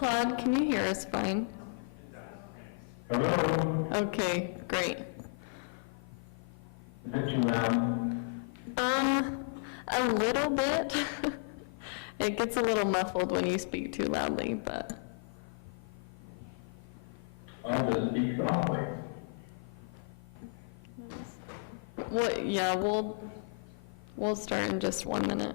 Claude, can you hear us fine? Hello? Okay, great. Is it too loud? A little bit. It gets a little muffled when you speak too loudly, but. I'll just speak softly. Well, yeah, we'll start in just 1 minute.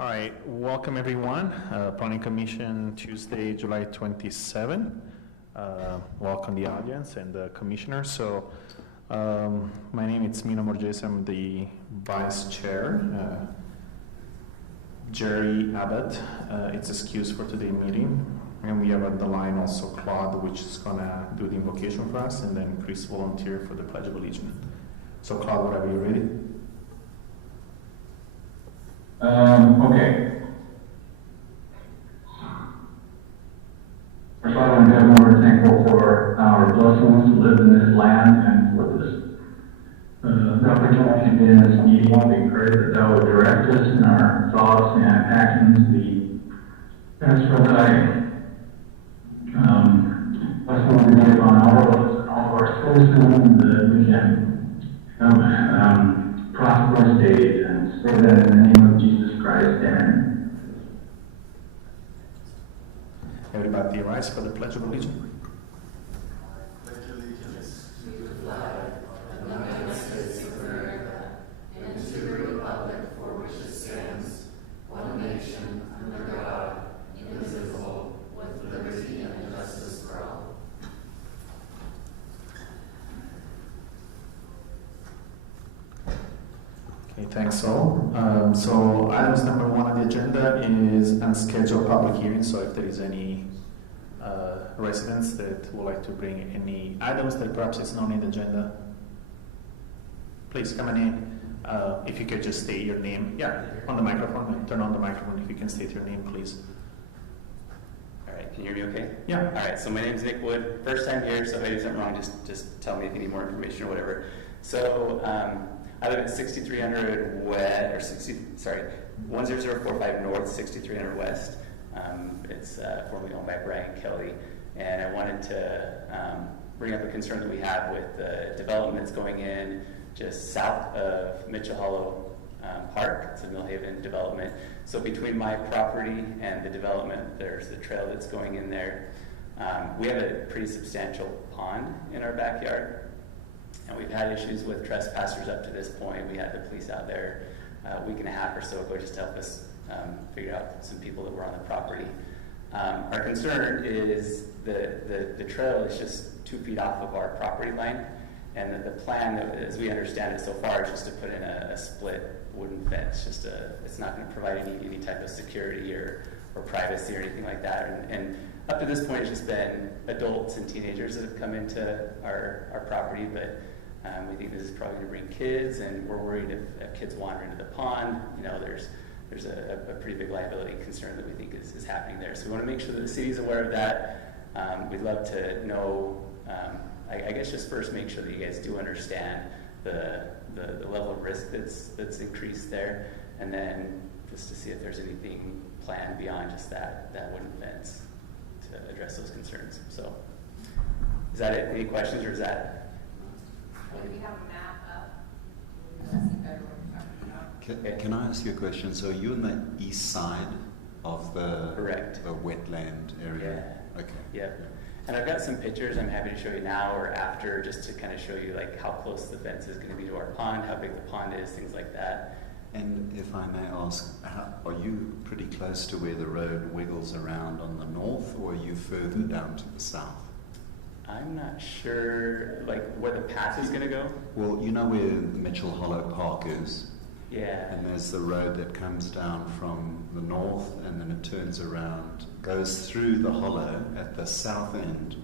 All right, welcome everyone. Planning Commission, Tuesday, July 27. Welcome the audience and the commissioner. So my name is Mina Morges, I'm the vice chair. Jerry Abbott, it's excused for today's meeting. And we have on the line also Claude, which is gonna do the invocation for us, and then Chris volunteer for the Pledge of Allegiance. So Claude, whenever you're ready. Okay. Our Father in heaven, we're thankful for our blessings to live in this land and for this opportunity to be in this meeting. We pray that thou would direct us in our thoughts and actions. We ask for thy blessing to be upon all of us and all of our citizens, that we can have prosperous days, and say that in the name of Jesus Christ. Amen. Everybody rise for the Pledge of Allegiance. Pledge allegiance to the flag of the United States of America and to the republic for which it stands, one nation, under God, indivisible, with liberty and justice for all. Okay, thanks all. So items number 1 on the agenda is unscheduled public hearing. So if there is any residents that would like to bring any items that perhaps is not in the agenda, please come on in. If you could just state your name. Yeah, on the microphone. Turn on the microphone if you can state your name, please. All right, can you hear me okay? Yeah. All right, so my name is Nick Wood. First time here, so if I do something wrong, just tell me if you need more information or whatever. So I live at 6300 West, 10045 North, 6300 West. It's formerly owned by Brian Kelly. And I wanted to bring up a concern that we have with the developments going in just south of Mitchell Hollow Park. It's a Millhaven development. So between my property and the development, there's the trail that's going in there. We have a pretty substantial pond in our backyard. And we've had issues with trespassers up to this point. We had the police out there a week and a half or so ago just to help us figure out some people that were on the property. Our concern is the trail is just 2 feet off of our property line, and the plan, as we understand it so far, is just to put in a split wooden fence. It's not going to provide any type of security or privacy or anything like that. And up to this point, it's just been adults and teenagers that have come into our property, but we think this is probably going to bring kids, and we're worried if kids wander into the pond, there's a pretty big liability concern that we think is happening there. So we want to make sure that the city's aware of that. We'd love to know, I guess just first make sure that you guys do understand the level of risk that's increased there, and then just to see if there's anything planned beyond just that wooden fence to address those concerns. So is that it? Any questions, or is that? Do we have a map up? That's better what we're talking about. Can I ask you a question? So you're on the east side of the Correct. the wetland area. Yeah. Okay. Yeah. And I've got some pictures I'm happy to show you now or after, just to kind of show you like how close the fence is going to be to our pond, how big the pond is, things like that. And if I may ask, are you pretty close to where the road wiggles around on the north, or are you further down to the south? I'm not sure, like, where the path is gonna go. Well, you know where Mitchell Hollow Park is? Yeah. And there's the road that comes down from the north and then it turns around, goes through the hollow at the south end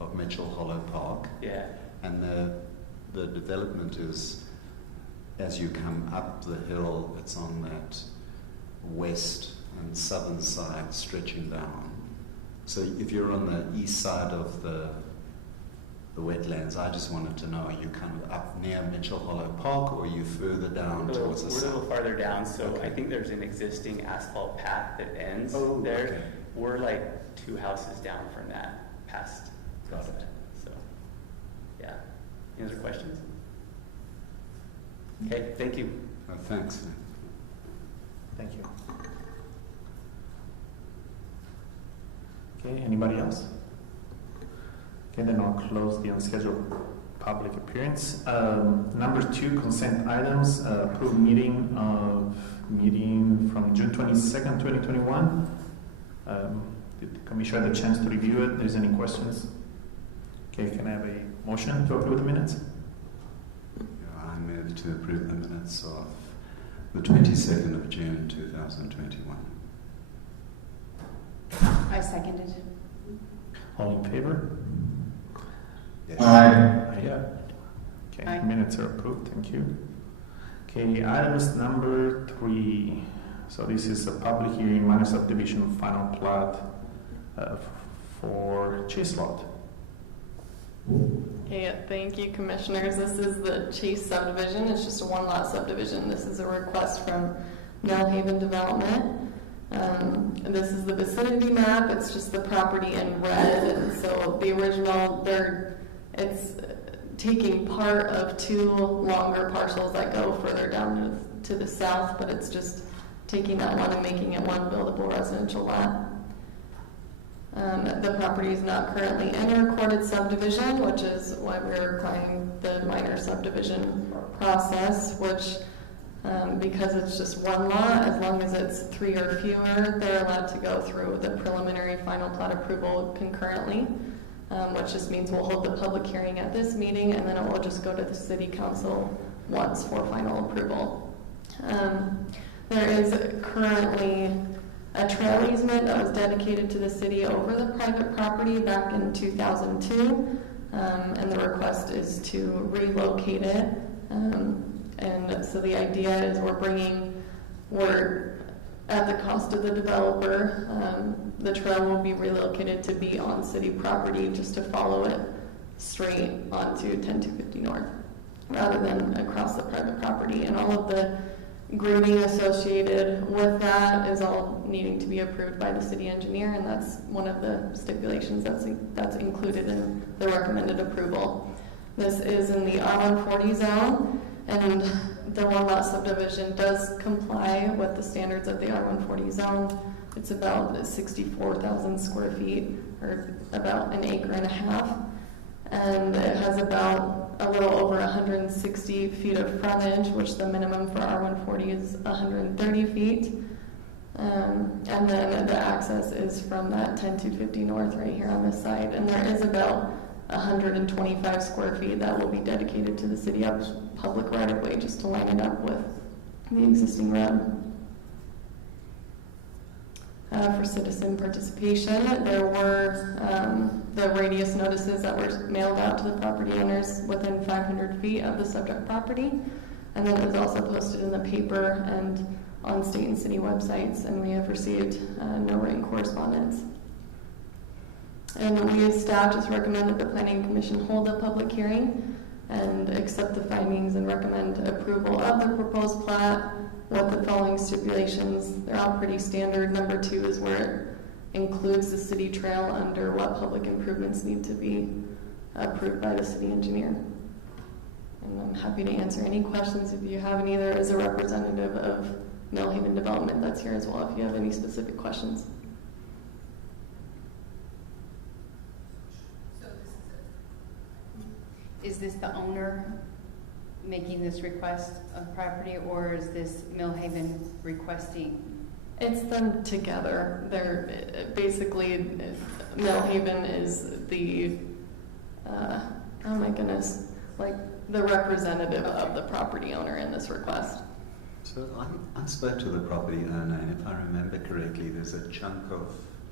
of Mitchell Hollow Park. Yeah. And the development is, as you come up the hill, it's on that west and southern side stretching down. So if you're on the east side of the wetlands, I just wanted to know, are you kind of up near Mitchell Hollow Park or are you further down towards the We're a south? little farther down, so Okay. I think there's an existing asphalt path that ends Oh, there. okay. We're like 2 houses down from that, past Got it. that. So, yeah. Any other questions? Okay, thank you. Oh, thanks. Thank you. Okay, anybody else? Okay, then I'll close the unscheduled public appearance. Number 2, consent items. Approved meeting from June 22nd, 2021. Did the commission have a chance to review it? There's any questions? Okay, can I have a motion to approve the minutes? I move to approve the minutes of the 22nd of June 2021. I seconded it. All in favor? Yes. Yeah. Okay, Aye. minutes are approved, thank you. Okay, items number 3. So this is a public hearing, minor subdivision, final plat for Chase Lot. Okay, thank you, commissioners. This is the Chase subdivision. It's just a 1-lot subdivision. This is a request from Millhaven Development. This is the vicinity map. It's just the property in red. And so the original, it's taking part of 2 longer parcels that go further down to the south, but it's just taking that one and making it one buildable residential lot. The property is not currently in a recorded subdivision, which is why we're applying the minor subdivision process, which, because it's just 1 lot, as long as it's 3 or fewer, they're allowed to go through the preliminary final plat approval concurrently, which just means we'll hold the public hearing at this meeting, and then it will just go to the city council once for final approval. There is currently a trail easement that was dedicated to the city over the private property back in 2002, and the request is to relocate it. And so the idea is we're at the cost of the developer. The trail will be relocated to be on city property, just to follow it straight onto 10250 North, rather than across the private property. And all of the grading associated with that is all needing to be approved by the city engineer, and that's one of the stipulations that's included in the recommended approval. This is in the R140 zone, and the 1-lot subdivision does comply with the standards of the R140 zone. It's about 64,000 square feet, or about 1.5 acres, and it has about a little over 160 feet of frontage, which the minimum for R140 is 130 feet. And then the access is from that 10250 North right here on this side. And there is about 125 square feet that will be dedicated to the city public right-of-way, just to line it up with the existing road. For citizen participation, there were the radius notices that were mailed out to the property owners within 500 feet of the subject property, and then it was also posted in the paper and on state and city websites, and we have received no written correspondence. And we as staff just recommend that the Planning Commission hold a public hearing and accept the findings and recommend approval of the proposed plat with the following stipulations. They're all pretty standard. Number 2 is where it includes the city trail under what public improvements need to be approved by the city engineer. And I'm happy to answer any questions if you have any. There is a representative of Millhaven Development that's here as well if you have any specific questions. So this is Is this the owner making this request of property, or is this Millhaven requesting? It's them together. They're basically, Millhaven is the oh my goodness, like the representative of the property owner in this request. So I spoke to the property owner, and if I remember correctly, there's a chunk of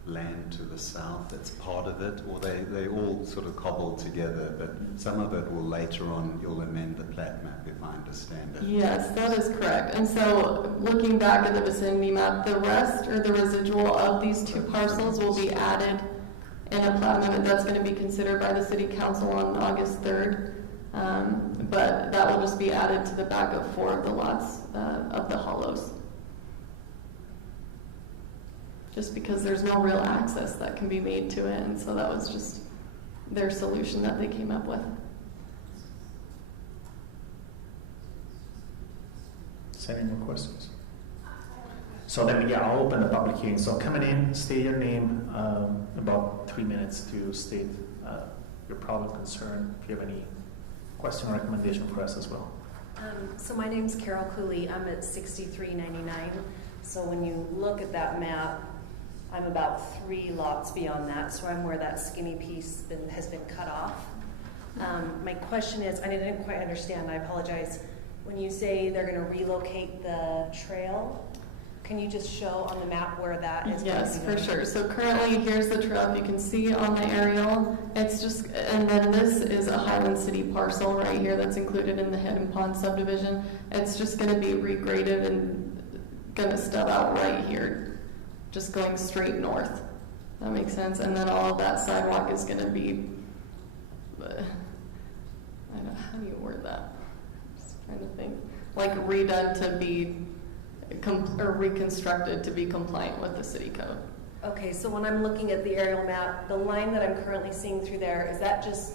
land to the south that's part of it, or they all sort of cobbled together, but some of it will later on, you'll amend the plat map, if I understand it. Yes, that is correct. And so looking back at the vicinity map, the rest or the residual of these two parcels will be added in a plat amendment that's going to be considered by the city council on August 3rd. But that will just be added to the back of 4 of the lots of the hollows. Just because there's no real access that can be made to it, and so that was just their solution that they came up with. Is there any more questions? So then, yeah, I'll open the public hearing. So coming in, state your name, about 3 minutes to state your problem, concern, if you have any question or recommendation for us as well. So my name's Carol Cooley. I'm at 6399. So when you look at that map, I'm about 3 lots beyond that. So I'm where that skinny piece has been cut off. My question is, I didn't quite understand, I apologize. When you say they're going to relocate the trail, can you just show on the map where that is? Yes, for sure. So currently, here's the trail. If you can see on the aerial, it's just, and then this is a Highland City parcel right here that's included in the Hidden Pond subdivision. It's just going to be regraded and going to stub out right here, just going straight north. That makes sense. And then all of that sidewalk is going to be, I don't know, how do you word that? Just trying to think. Like redone to be or reconstructed to be compliant with the city code. Okay, so when I'm looking at the aerial map, the line that I'm currently seeing through there, is that just,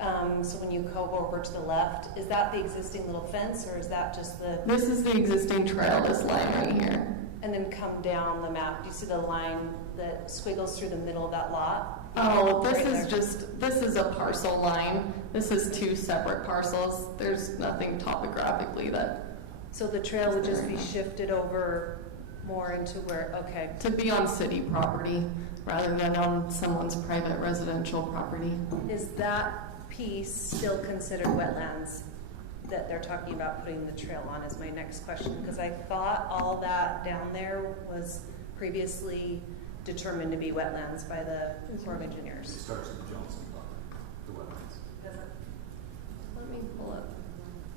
so when you go over to the left, is that the existing little fence, or is that just the... This is the existing trail, this line right here. And then come down the map, do you see the line that squiggles through the middle of that lot? Oh, this Right is there. just, this is a parcel line. This is 2 separate parcels. There's nothing topographically that... So the trail would just be shifted over more into where, okay. To be on city property rather than on someone's private residential property. Is that piece still considered wetlands that they're talking about putting the trail on is my next question, because I thought all that down there was previously determined to be wetlands by the Corps of Engineers. It starts in Johnson, the wetlands. Does it? Let me pull up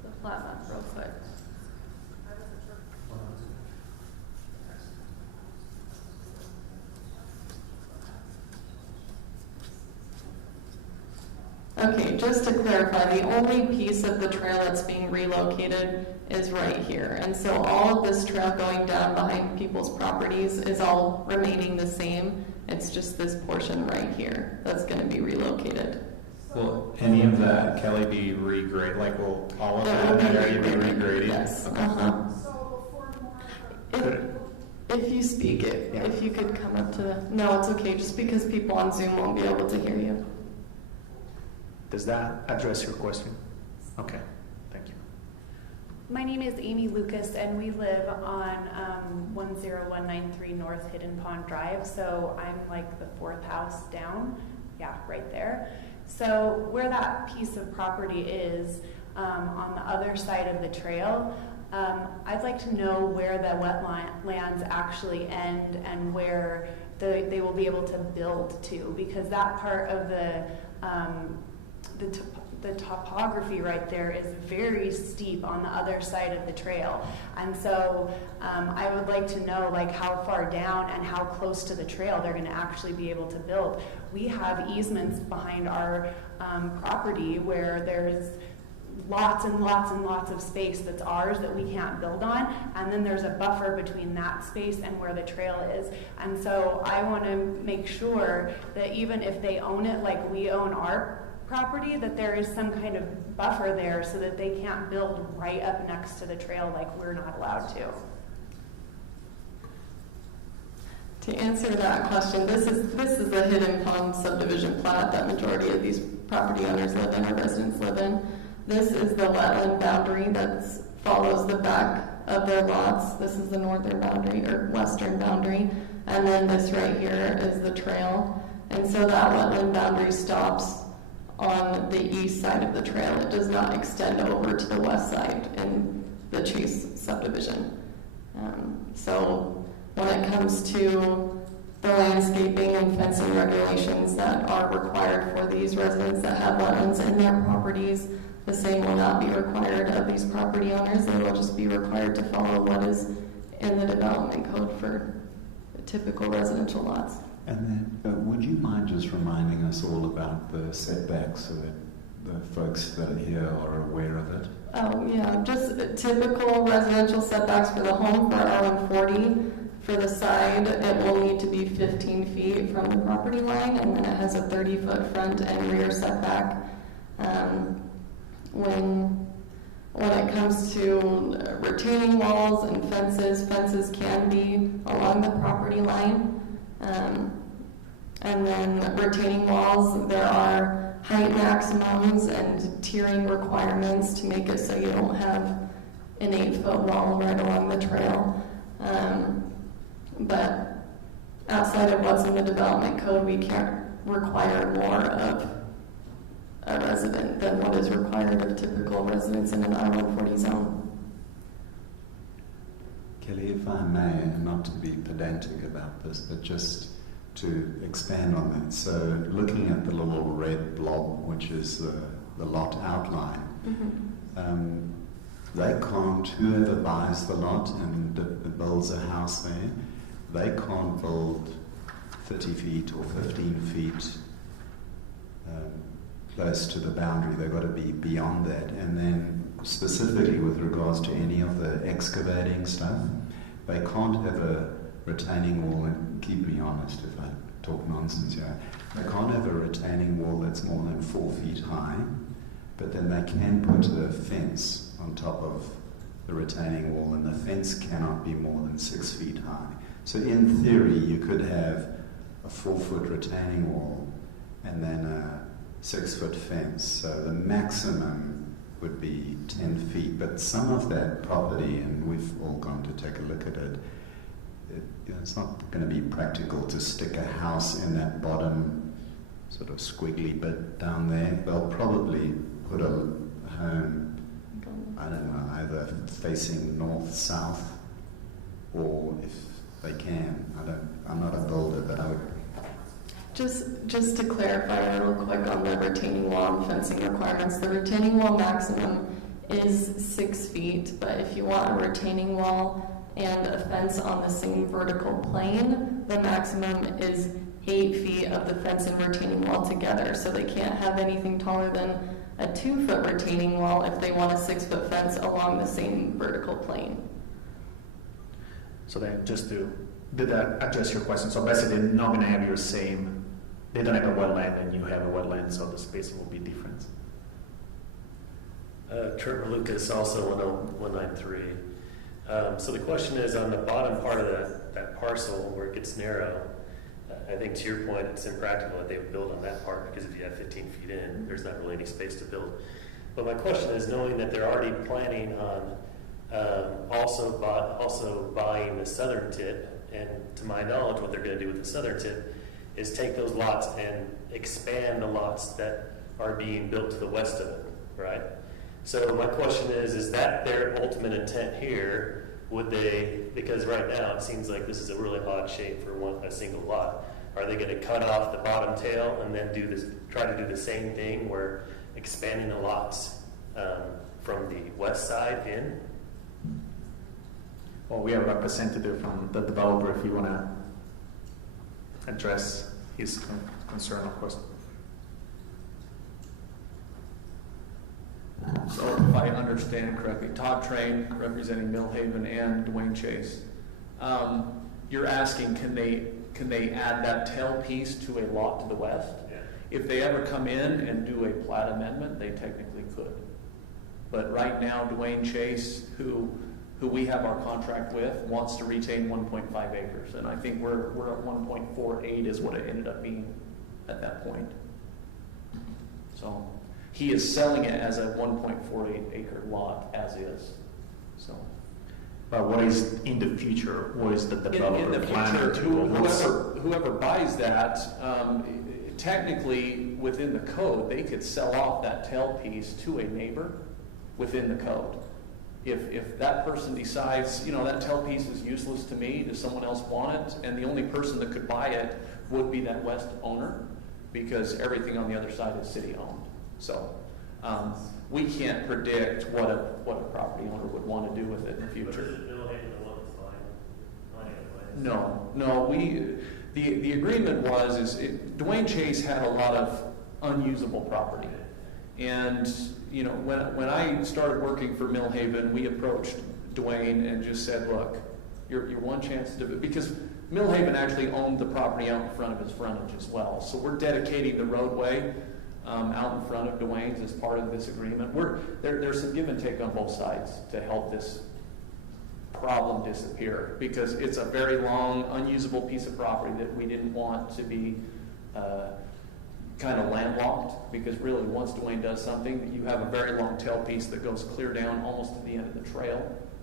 the plat map real quick. Okay, just to clarify, the only piece of the trail that's being relocated is right here. And so all of this trail going down behind people's properties is all remaining the same. It's just this portion right here that's going to be relocated. Will any of that, Kelly, be regraded? Like, will all of that in that area be regraded? Yes. Okay. So for more, If you speak it, Yeah. if you could come up to the... No, it's okay, just because people on Zoom won't be able to hear you. Does that address your question? Okay, thank you. My name is Amy Lucas, and we live on 10193 North Hidden Pond Drive, so I'm like the 4th house down. Yeah, right there. So where that piece of property is, on the other side of the trail, I'd like to know where the wetlands actually end and where they will be able to build to, because that part of the topography right there is very steep on the other side of the trail. And so I would like to know like how far down and how close to the trail they're going to actually be able to build. We have easements behind our property where there's lots and lots and lots of space that's ours that we can't build on, and then there's a buffer between that space and where the trail is. And so I want to make sure that even if they own it like we own our property, that there is some kind of buffer there so that they can't build right up next to the trail like we're not allowed to. To answer that question, this is the Hidden Pond subdivision plat that majority of these property owners live in or residents live in. This is the wetland boundary that follows the back of their lots. This is the northern boundary or western boundary, and then this right here is the trail. And so that wetland boundary stops on the east side of the trail. It does not extend over to the west side in the Chase subdivision. So when it comes to the landscaping and fencing regulations that are required for these residents that have wetlands in their properties, the same will not be required of these property owners. They will just be required to follow what is in the development code for typical residential lots. And then, would you mind just reminding us all about the setbacks so that the folks that are here are aware of it? Oh, yeah, just typical residential setbacks for the home for R140. For the side, it will need to be 15 feet from the property line, and then it has a 30-foot front and rear setback. When it comes to retaining walls and fences can be along the property line. And then retaining walls, there are height maximums and tiering requirements to make it so you don't have an 8-foot wall right along the trail. But outside of what's in the development code, we can't require more of a resident than what is required of typical residents in an R140 zone. Kelly, if I may, not to be pedantic about this, but just to expand on that. So looking at the little red blob, which is the lot outline, they can't, whoever buys the lot and builds a house there, they can't build 30 feet or 15 feet close to the boundary. They've got to be beyond that. And then specifically with regards to any of the excavating stuff, they can't have a retaining wall, and keep me honest if I talk nonsense here, they can't have a retaining wall that's more than 4 feet high, but then they can put a fence on top of the retaining wall, and the fence cannot be more than 6 feet high. So in theory, you could have a 4-foot retaining wall and then a 6-foot fence. So the maximum would be 10 feet. But some of that property, and we've all gone to take a look at it, it's not going to be practical to stick a house in that bottom sort of squiggly bit down there. They'll probably put a home, I don't know, either facing north, south, or if they can. I'm not a builder, but I would. Just to clarify real quick on the retaining wall and fencing requirements, the retaining wall maximum is 6 feet, but if you want a retaining wall and a fence on the same vertical plane, the maximum is 8 feet of the fence and retaining wall together. So they can't have anything taller than a 2-foot retaining wall if they want a 6-foot fence along the same vertical plane. So then did that address your question? So basically they're not going to have your same, they don't have a wetland and you have a wetland, so the spacing will be different. Kurt Lucas, also 193. So the question is, on the bottom part of that parcel where it gets narrow, I think to your point, it's impractical that they would build on that part, because if you have 15 feet in, there's not really any space to build. But my question is, knowing that they're already planning on also buying the southern tip, and to my knowledge, what they're going to do with the southern tip is take those lots and expand the lots that are being built to the west of it, right? So my question is that their ultimate intent here? Would they, because right now it seems like this is a really odd shape for a single lot, are they going to cut off the bottom tail and then try to do the same thing where expanding the lots from the west side in? Well, we have a representative from the developer if you want to address his concern, of course. So if I understand correctly, Todd Train, representing Millhaven and Dwayne Chase, you're asking can they add that tail piece to a lot to the west? Yeah. If they ever come in and do a plat amendment, they technically could. But right now, Dwayne Chase, who we have our contract with, wants to retain 1.5 acres, and I think we're at 1.48 is what it ended up being at that point. So he is selling it as a 1.48 acre lot as is. So, but what is in the future? What is the developer in the planning future, to do? whoever buys that, technically, within the code, they could sell off that tailpiece to a neighbor within the code. If that person decides, you know, that tailpiece is useless to me, does someone else want it? And the only person that could buy it would be that west owner, because everything on the other side is city-owned. So we can't predict what a property owner would want to do with it in the future. No. The agreement was Dwayne Chase had a lot of unusable property, and you know when I started working for Millhaven, we approached Dwayne and just said, look, you're one chance to do it, because Millhaven actually owned the property out in front of his frontage as well. So we're dedicating the roadway out in front of Dwayne's as part of this agreement. There's some give and take on both sides to help this problem disappear, because it's a very long, unusable piece of property that we didn't want to be kind of landlocked, because really once Dwayne does something, you have a very long tailpiece that goes clear down almost to the end of the trail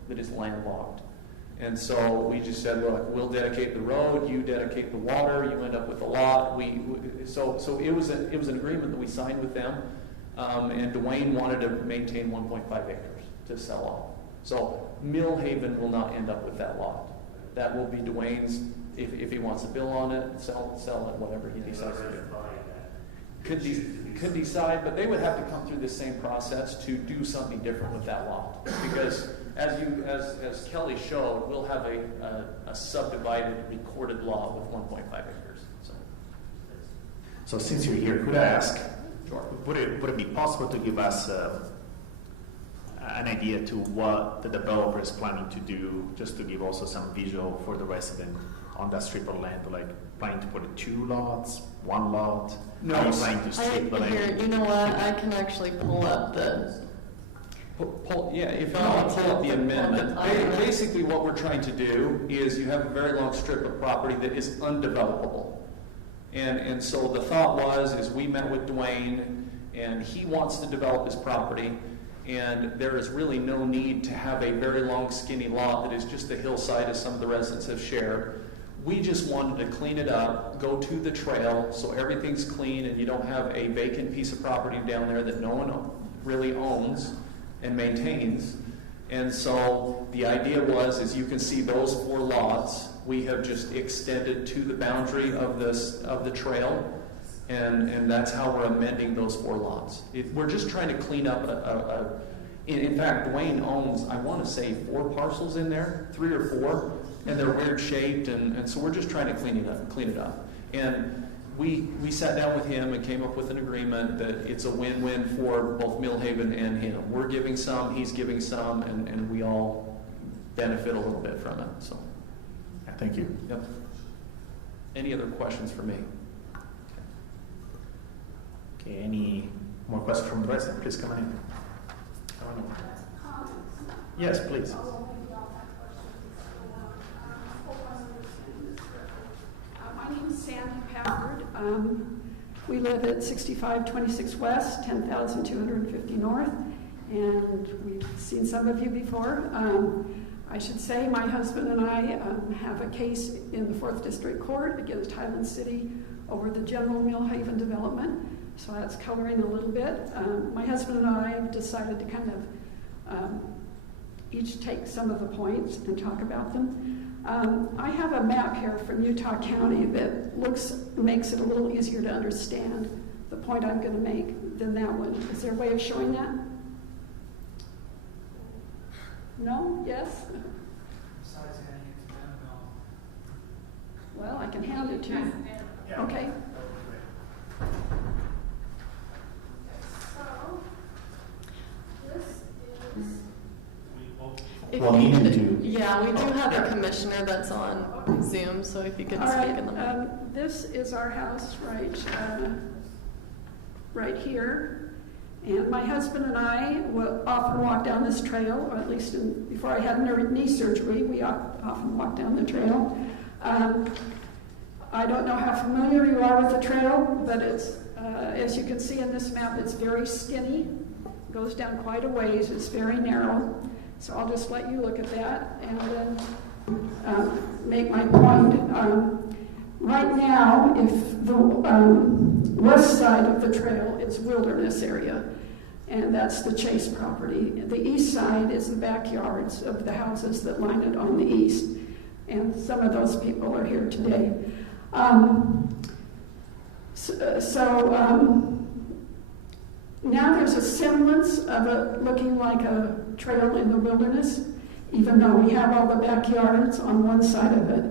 that is landlocked. And so we just said, look, we'll dedicate the road, you dedicate the water, you end up with a lot. So it was an agreement that we signed with them, and Dwayne wanted to maintain 1.5 acres to sell off. So Millhaven will not end up with that lot. That will be Dwayne's, if he wants to build on it, sell it, whatever he decides to do. Could decide, but they would have to come through the same process to do something different with that lot. Because as Kelly showed, we'll have a subdivided recorded lot with 1.5 acres. So since you're here, could I ask, Sure. would it be possible to give us an idea to what the developer is planning to do, just to give also some visual for the resident on that strip of land, like planning to put it 2 lots, 1 lot? No, are you planning to strip the land? Here, you know what? I can actually pull up the. If you want to pull up the amendment, basically what we're trying to do is you have a very long strip of property that is undevelopable. And so the thought was we met with Dwayne, and he wants to develop his property, and there is really no need to have a very long skinny lot that is just a hillside, as some of the residents have shared. We just wanted to clean it up, go to the trail so everything's clean and you don't have a vacant piece of property down there that no one really owns and maintains. And so the idea was, as you can see, those 4 lots we have just extended to the boundary of the trail, and that's how we're amending those 4 lots. We're just trying to clean up in fact, Dwayne owns, I want to say, 4 parcels in there, 3 or 4, and they're weird shaped, and so we're just trying to clean it up. And we sat down with him and came up with an agreement that it's a win-win for both Millhaven and him. We're giving some, he's giving some, and we all benefit a little bit from it. So, thank you. Yep. Any other questions for me? Okay, any more questions from the resident? Please come on in. Yes, please. My name is Sandy Packard. We live at 6526 West, 10,250 North, and we've seen some of you before. I should say my husband and I have a case in the 4th District Court against Highland City over the general Millhaven development, so that's coloring a little bit. My husband and I have decided to kind of each take some of the points and talk about them. I have a map here from Utah County that makes it a little easier to understand the point I'm going to make than that one. Is there a way of showing that? No? Yes? Besides handing it to them, no. Well, I can hand it to you. Yeah. Okay. So, this is. If Well, you you could- do. Yeah, we do have a commissioner that's on Zoom, so if you could All speak right, in the mic. this is our house right here. And my husband and I will often walk down this trail, or at least before I had knee surgery, we often walk down the trail. I don't know how familiar you are with the trail, but it's, as you can see in this map, it's very skinny. It goes down quite a ways. It's very narrow. So I'll just let you look at that and then make my point. Right now, if the west side of the trail is wilderness area, and that's the Chase property. The east side is the backyards of the houses that line it on the east, and some of those people are here today. Now there's a semblance of it looking like a trail in the wilderness, even though we have all the backyards on one side of it.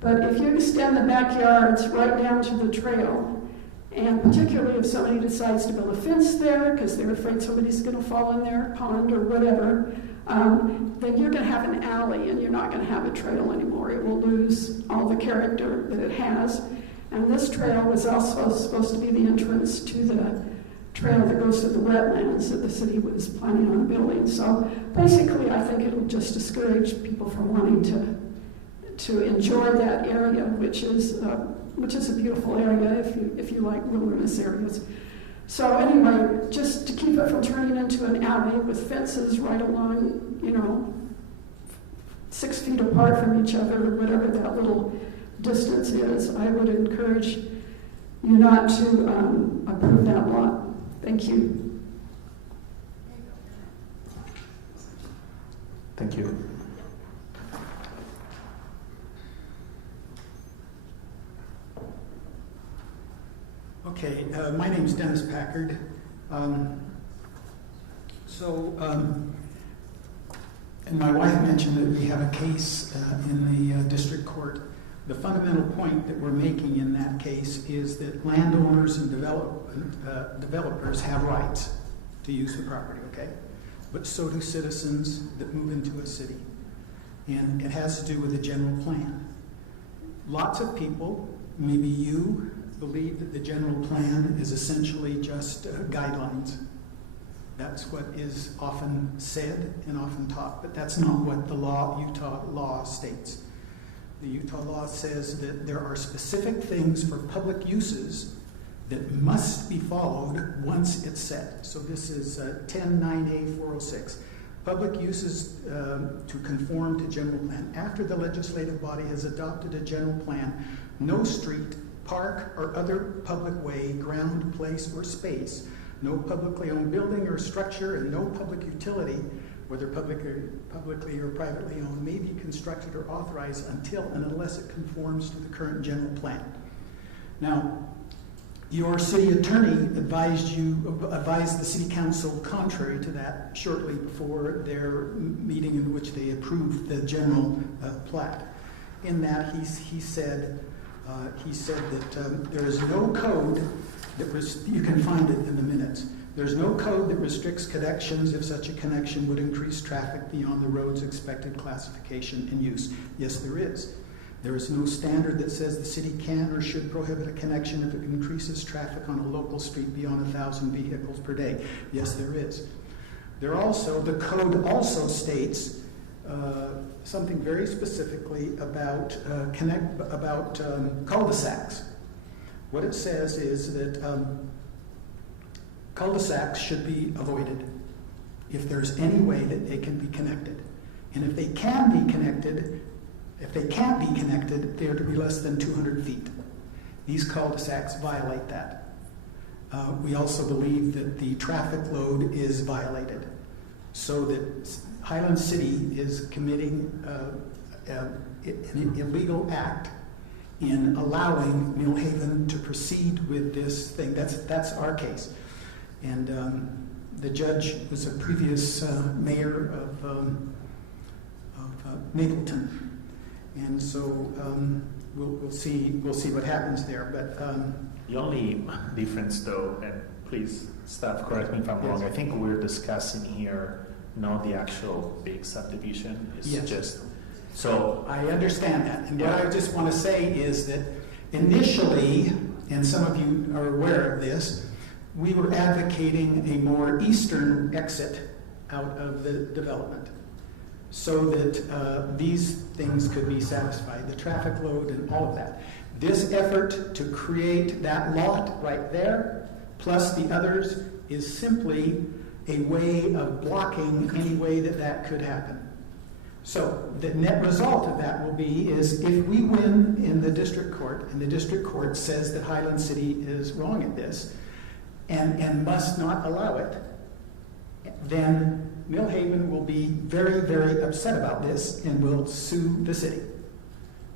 But if you extend the backyards right down to the trail, and particularly if somebody decides to build a fence there because they're afraid somebody's going to fall in their pond or whatever, then you're going to have an alley and you're not going to have a trail anymore. It will lose all the character that it has. And this trail was also supposed to be the entrance to the trail that goes to the wetlands that the city was planning on building. So basically, I think it'll just discourage people from wanting to enjoy that area, which is a beautiful area if you like wilderness areas. So anyway, just to keep it from turning into an alley with fences right along, 6 feet apart from each other, or whatever that little distance is, I would encourage you not to approve that lot. Thank you. Thank you. Okay, my name's Dennis Packard. And my wife mentioned that we have a case in the district court. The fundamental point that we're making in that case is that landowners and developers have rights to use the property, okay? But so do citizens that move into a city. And it has to do with the general plan. Lots of people, maybe you, believe that the general plan is essentially just guidelines. That's what is often said and often taught, but that's not what the Utah law states. The Utah law says that there are specific things for public uses that must be followed once it's set. So this is 10.9A 406. Public uses to conform to general plan. After the legislative body has adopted a general plan, no street, park, or other public way, ground, place, or space, no publicly owned building or structure, and no public utility, whether publicly or privately owned, may be constructed or authorized until and unless it conforms to the current general plan. Now, your city attorney advised the city council contrary to that shortly before their meeting in which they approved the general plat. In that, he said that there is no code that you can find it in the minutes. There's no code that restricts connections if such a connection would increase traffic beyond the road's expected classification and use. Yes, there is. There is no standard that says the city can or should prohibit a connection if it increases traffic on a local street beyond 1,000 vehicles per day. Yes, there is. The code also states something very specifically about cul-de-sacs. What it says is that cul-de-sacs should be avoided if there's any way that they can be connected. And if they can't be connected, they are to be less than 200 feet. These cul-de-sacs violate that. We also believe that the traffic load is violated, so that Highland City is committing an illegal act in allowing Millhaven to proceed with this thing. That's our case. And the judge was a previous mayor of Mapleton. And so we'll see what happens there. But the only difference, though, and please, staff, correct me if I'm wrong. I think we're discussing here not the actual big subdivision. It's just so. I understand that, and what I just want to say is that initially, and some of you are aware of this, we were advocating a more eastern exit out of the development, so that these things could be satisfied, the traffic load and all of that. This effort to create that lot right there, plus the others, is simply a way of blocking any way that could happen. So the net result of that will be is if we win in the district court, and the district court says that Highland City is wrong at this, and must not allow it, then Millhaven will be very, very upset about this and will sue the city.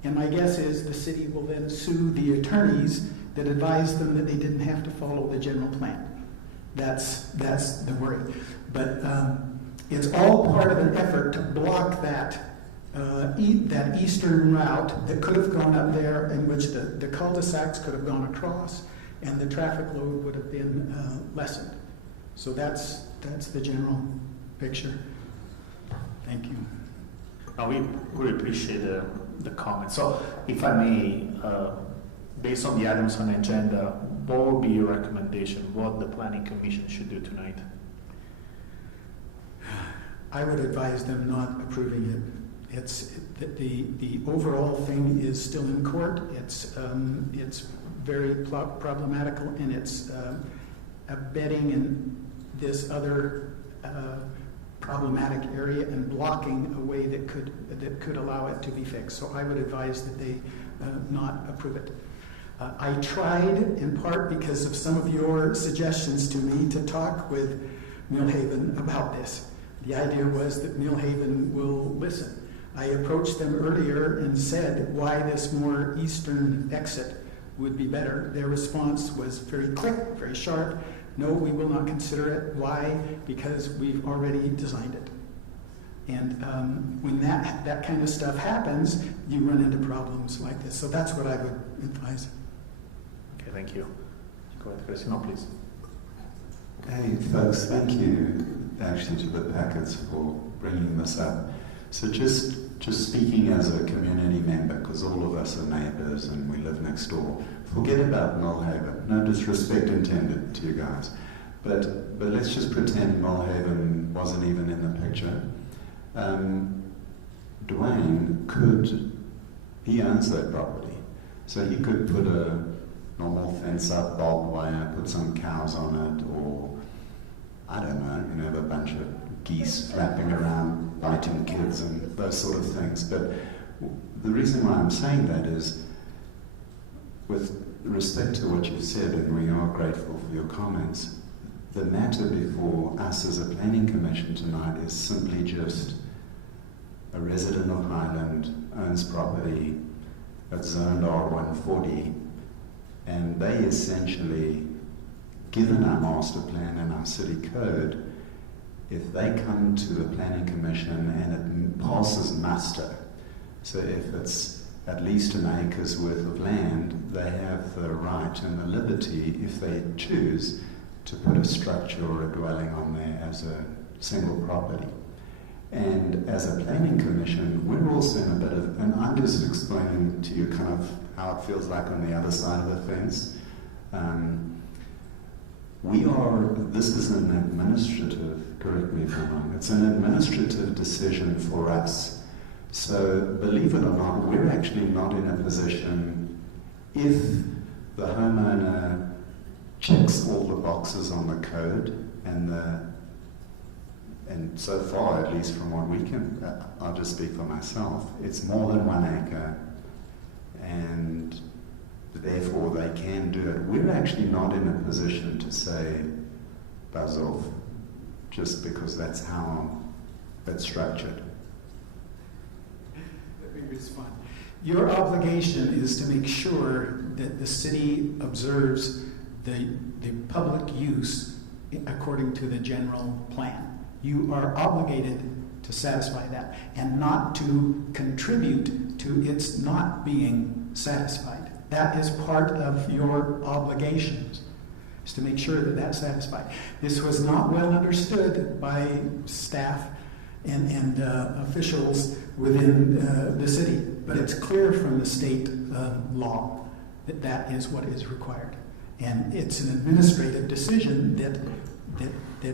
And my guess is the city will then sue the attorneys that advised them that they didn't have to follow the general plan. That's the worry. But it's all part of an effort to block that eastern route that could have gone up there, in which the cul-de-sacs could have gone across, and the traffic load would have been lessened. So that's the general picture. Thank you. We really appreciate the comment. So, if I may, based on the items on the agenda, what would be your recommendation? What the Planning Commission should do tonight? I would advise them not approving it. It's the overall thing is still in court. It's very problematical, and it's abetting in this other problematic area and blocking a way that could allow it to be fixed. So I would advise that they not approve it. I tried, in part because of some of your suggestions to me, to talk with Millhaven about this. The idea was that Millhaven will listen. I approached them earlier and said why this more eastern exit would be better. Their response was very quick, very sharp. No, we will not consider it. Why? Because we've already designed it. And when that kind of stuff happens, you run into problems like this. So that's what I would advise. Okay, thank you. Go ahead, Chris. No, please. Hey, folks, thank you actually to the Packets for bringing this up. So just speaking as a community member, because all of us are neighbours and we live next door, forget about Millhaven. No disrespect intended to you guys. But let's just pretend Millhaven wasn't even in the picture. Dwayne he owns that property. So he could put a normal fence up, barbed wire, put some cows on it, or I don't know, have a bunch of geese flapping around, biting kids and those sort of things. But the reason why I'm saying that is, with respect to what you've said, and we are grateful for your comments, the matter before us as a planning commission tonight is simply just a resident of Highland owns property that's zoned R140, and they essentially, given our master plan and our city code, if they come to the planning commission and it passes muster, so if it's at least an acre's worth of land, they have the right and the liberty, if they choose, to put a structure or a dwelling on there as a single property. And as a planning commission, we're also in a bit of, and I'm just explaining to you kind of how it feels like on the other side of the fence. This is an administrative, correct me if I'm wrong, it's an administrative decision for us. So believe it or not, we're actually not in a position, if the homeowner checks all the boxes on the code, and so far, at least from what we can, I'll just speak for myself, it's more than 1 acre, and therefore they can do it. We're actually not in a position to say, buzz off, just because that's how it's structured. Let me respond. Your obligation is to make sure that the city observes the public use according to the general plan. You are obligated to satisfy that and not to contribute to its not being satisfied. That is part of your obligations, is to make sure that that's satisfied. This was not well understood by staff and officials within the city, but it's clear from the state law that that is what is required. And it's an administrative decision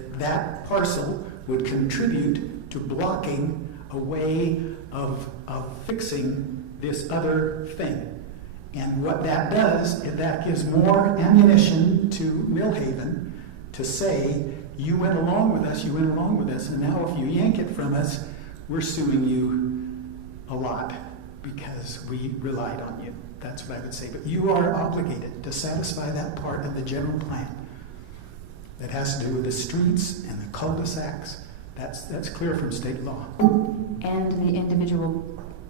that parcel would contribute to blocking a way of fixing this other thing. And what that does is that gives more ammunition to Millhaven to say, you went along with us, and now if you yank it from us, we're suing you a lot because we relied on you. That's what I would say. But you are obligated to satisfy that part of the general plan that has to do with the streets and the cul-de-sacs. That's clear from state law. And the individual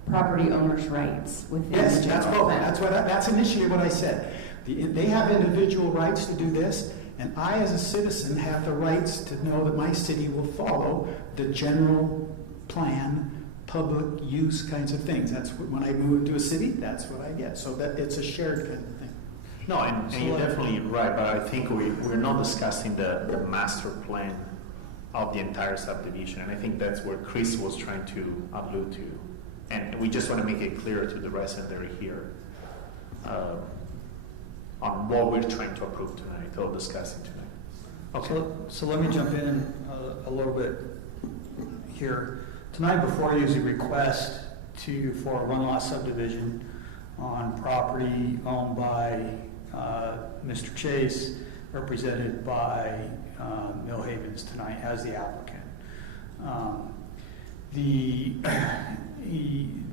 property owner's rights within Yes, the that's general both. plan. That's initially what I said. They have individual rights to do this, and I, as a citizen, have the rights to know that my city will follow the general plan, public use kinds of things. That's when I move into a city, that's what I get. So that it's a shared kind of thing. No, and you're definitely right, but I think we're not discussing the master plan of the entire subdivision, and I think that's where Chris was trying to allude to. And we just want to make it clear to the residents that are here on what we're trying to approve tonight or discussing tonight. Okay. So let me jump in a little bit here. Tonight before you is a request for a one-lot subdivision on property owned by Mr. Chase, represented by Mill Havens tonight as the applicant.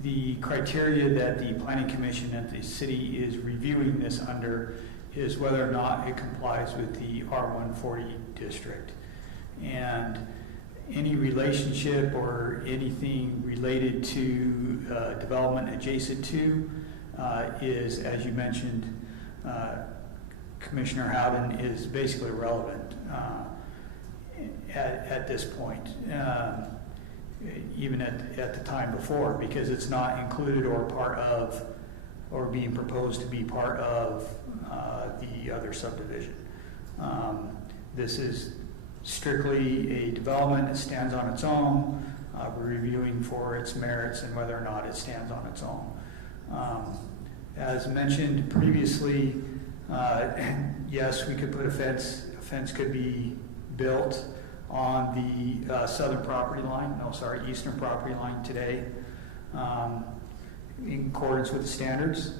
The criteria that the Planning Commission at the city is reviewing this under is whether or not it complies with the R140 district. And any relationship or anything related to development adjacent to is, as you mentioned, Commissioner Howden, is basically irrelevant at this point. Even at the time before, because it's not included or part of, or being proposed to be part of the other subdivision. This is strictly a development that stands on its own. We're reviewing for its merits and whether or not it stands on its own. As mentioned previously, yes, we could put a fence. A fence could be built on the southern property line, eastern property line today, in accordance with the standards.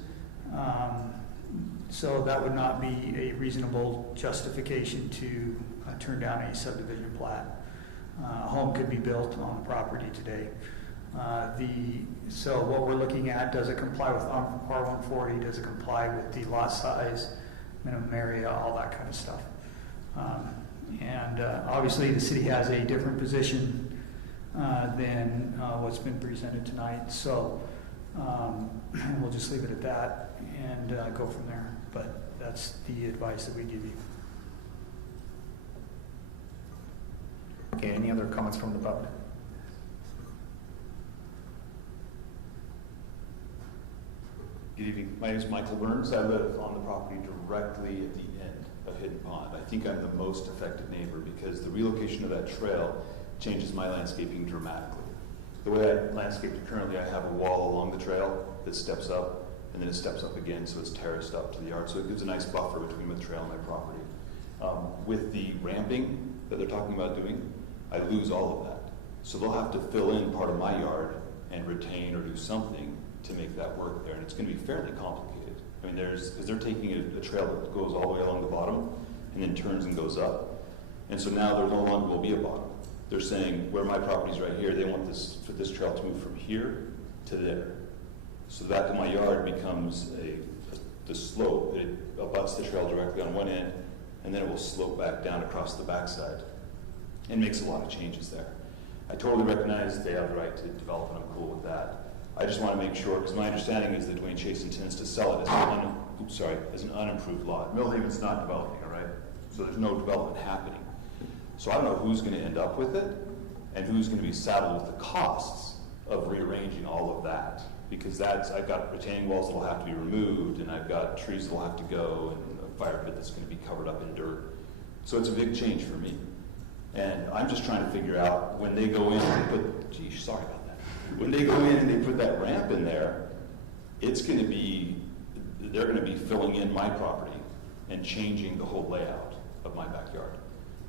So that would not be a reasonable justification to turn down a subdivision plat. A home could be built on the property today. So what we're looking at, does it comply with R140? Does it comply with the lot size, minimum area, all that kind of stuff? And obviously the city has a different position than what's been presented tonight. So we'll just leave it at that and go from there. But that's the advice that we give you. Okay, any other comments from the public? Good evening. My name is Michael Burns. I live on the property directly at the end of Hidden Pond. I think I'm the most affected neighbor because the relocation of that trail changes my landscaping dramatically. The way I landscape it currently, I have a wall along the trail that steps up, and then it steps up again, so it's terraced up to the yard. So it gives a nice buffer between the trail and my property. With the ramping that they're talking about doing, I lose all of that. So they'll have to fill in part of my yard and retain or do something to make that work there, and it's going to be fairly complicated. I mean, because they're taking a trail that goes all the way along the bottom and then turns and goes up, and so now there no longer will be a bottom. They're saying where my property's right here, they want for this trail to move from here to there. So the back of my yard becomes the slope. It abuts the trail directly on one end, and then it will slope back down across the backside, and makes a lot of changes there. I totally recognize they have the right to develop, and I'm cool with that. I just want to make sure, because my understanding is that Dwayne Chase intends to sell it as an unimproved lot. Millhaven's not developing, all right? So there's no development happening. So I don't know who's going to end up with it and who's going to be saddled with the costs of rearranging all of that. Because I've got retaining walls that will have to be removed, and I've got trees that will have to go, and a fire pit that's going to be covered up in dirt. So it's a big change for me. And I'm just trying to figure out when they go in and they put, geez, sorry about that. When they go in and they put that ramp in there, they're going to be filling in my property and changing the whole layout of my backyard.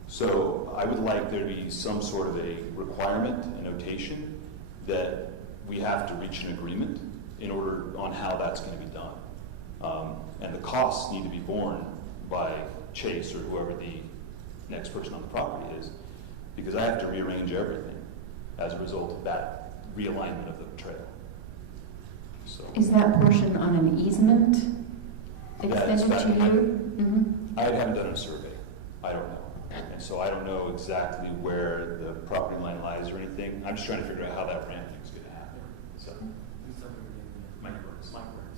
So I would like there to be some sort of a requirement, a notation, that we have to reach an agreement in order on how that's going to be done. And the costs need to be borne by Chase or whoever the next person on the property is, because I have to rearrange everything as a result of that realignment of the trail. So Is that portion on an easement it's extended back to behind. you? Mm-hmm. I haven't done a survey. I don't know. And so I don't know exactly where the property line lies or anything. I'm just trying to figure out how that ramping is going to happen. So, Mike Burns.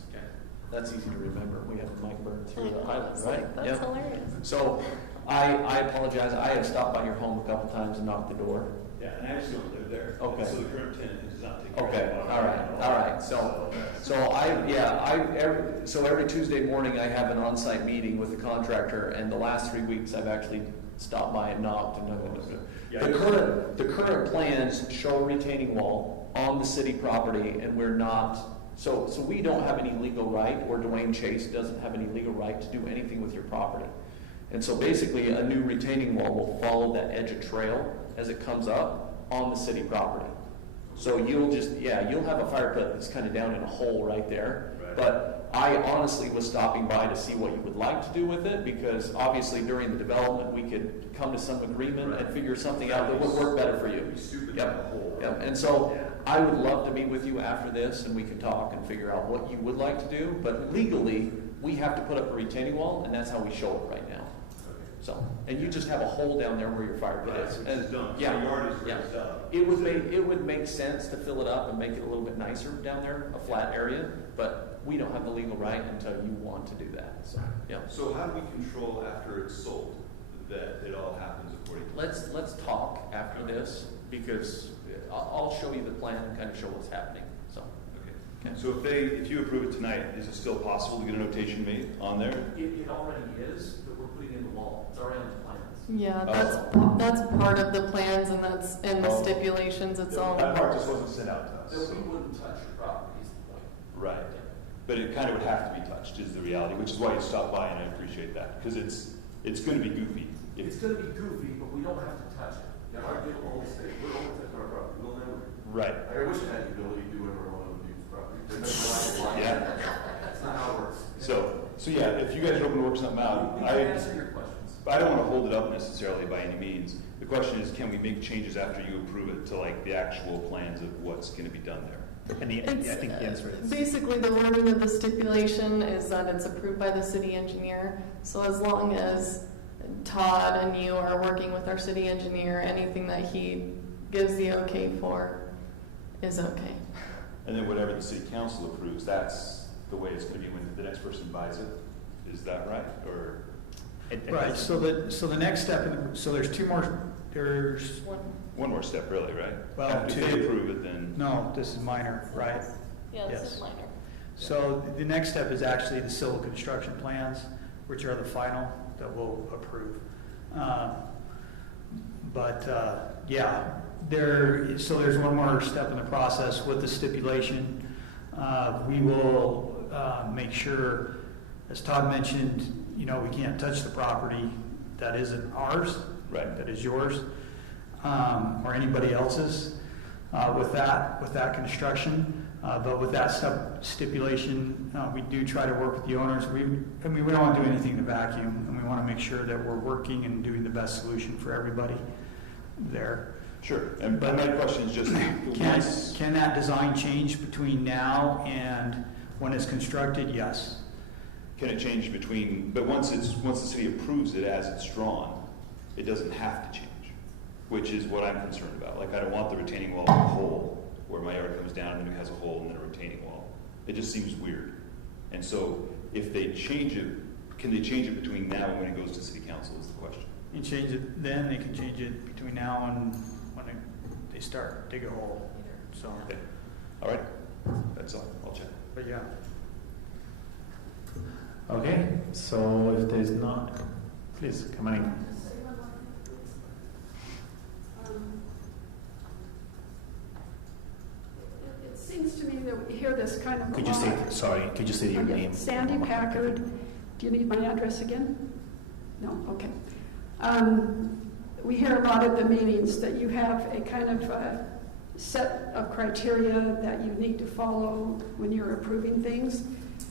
Okay. That's easy to remember. We have a Mike Burns here at Highland, That's right? That's Yep. hilarious. So I apologize. I have stopped by your home a couple times and knocked the door. yeah, and I actually don't live there. Okay. So the current tenant is not taking care Okay, of it. all right. So every Tuesday morning I have an on-site meeting with the contractor, and the last 3 weeks I've actually stopped by and knocked. And the current plans show a retaining wall on the city property, and we're not. So we don't have any legal right, or Dwayne Chase doesn't have any legal right to do anything with your property. And so basically, a new retaining wall will follow that edge of trail as it comes up on the city property. So you'll have a fire pit that's kind of down in a hole right there. Right. But I honestly was stopping by to see what you would like to do with it, because obviously during the development, we could come to some agreement and figure something out that would work better for you. Yep. And so I would love to meet with you after this, and we can talk and figure out what you would like to do. But legally, we have to put up a retaining wall, and that's how we show it right now. So, and you just have a hole down there where your fire pit is. And it would make sense to fill it up and make it a little bit nicer down there, a flat area. But we don't have the legal right until you want to do that. So, yeah. So how do we control after it's sold that it all happens according to? Let's talk after this, because I'll show you the plan and kind of show what's happening. So. Okay. So if you approve it tonight, is it still possible to get a notation made on there? It already is, but we're putting in the wall. It's already on the plans. Yeah, that's part of the plans, and that's in the stipulations. It's all. That part just wasn't sent out to us. So we wouldn't touch your property is the point. Right. But it kind of would have to be touched, is the reality, which is why you stopped by, and I appreciate that, because it's going to be goofy. It's going to be goofy, but we don't have to touch it. Yeah, our deal will stay. We're only touching our property. We'll never. Right. I wish I had the ability to do whatever I wanted to do with property. Yeah. That's not how it works. So yeah, if you guys are open to work something out, You can answer your questions. I don't want to hold it up necessarily by any means. The question is, can we make changes after you approve it to like the actual plans of what's going to be done there? And I think the answer is Basically, the wording of the stipulation is that it's approved by the city engineer. So as long as Todd and you are working with our city engineer, anything that he gives the okay for is okay. And then whatever the city council approves, that's the way it's going to be when the next person buys it. Is that right? Or Right. So the next step. So there's two more. There's one more step, really, right? Well, if they approve it, then no. This is minor, right? Yeah, this Yes. is minor. So the next step is actually the civil construction plans, which are the final that we'll approve. There's one more step in the process with the stipulation. We will make sure, as Todd mentioned, we can't touch the property that isn't ours, right? That is yours, or anybody else's. With that construction. But with that stipulation, we do try to work with the owners. We don't want to do anything in a vacuum, and we want to make sure that we're working and doing the best solution for everybody there. Sure. And my question is just, can that design change between now and when it's constructed? Yes. Can it change between? But once the city approves it as it's drawn, it doesn't have to change, which is what I'm concerned about. Like, I don't want the retaining wall in a hole where my yard comes down and it has a hole and then a retaining wall. It just seems weird. And so if they change it, can they change it between now and when it goes to city council is the question. You change it then, they can change it between now and when they start, dig a hole. So. Okay. All right. That's all. I'll check. But yeah. okay. So if there's not, please come on in. It seems to me that we hear this kind of. Could you say your name? Sandy Packard. Do you need my address again? No? Okay. We hear a lot at the meetings that you have a kind of set of criteria that you need to follow when you're approving things.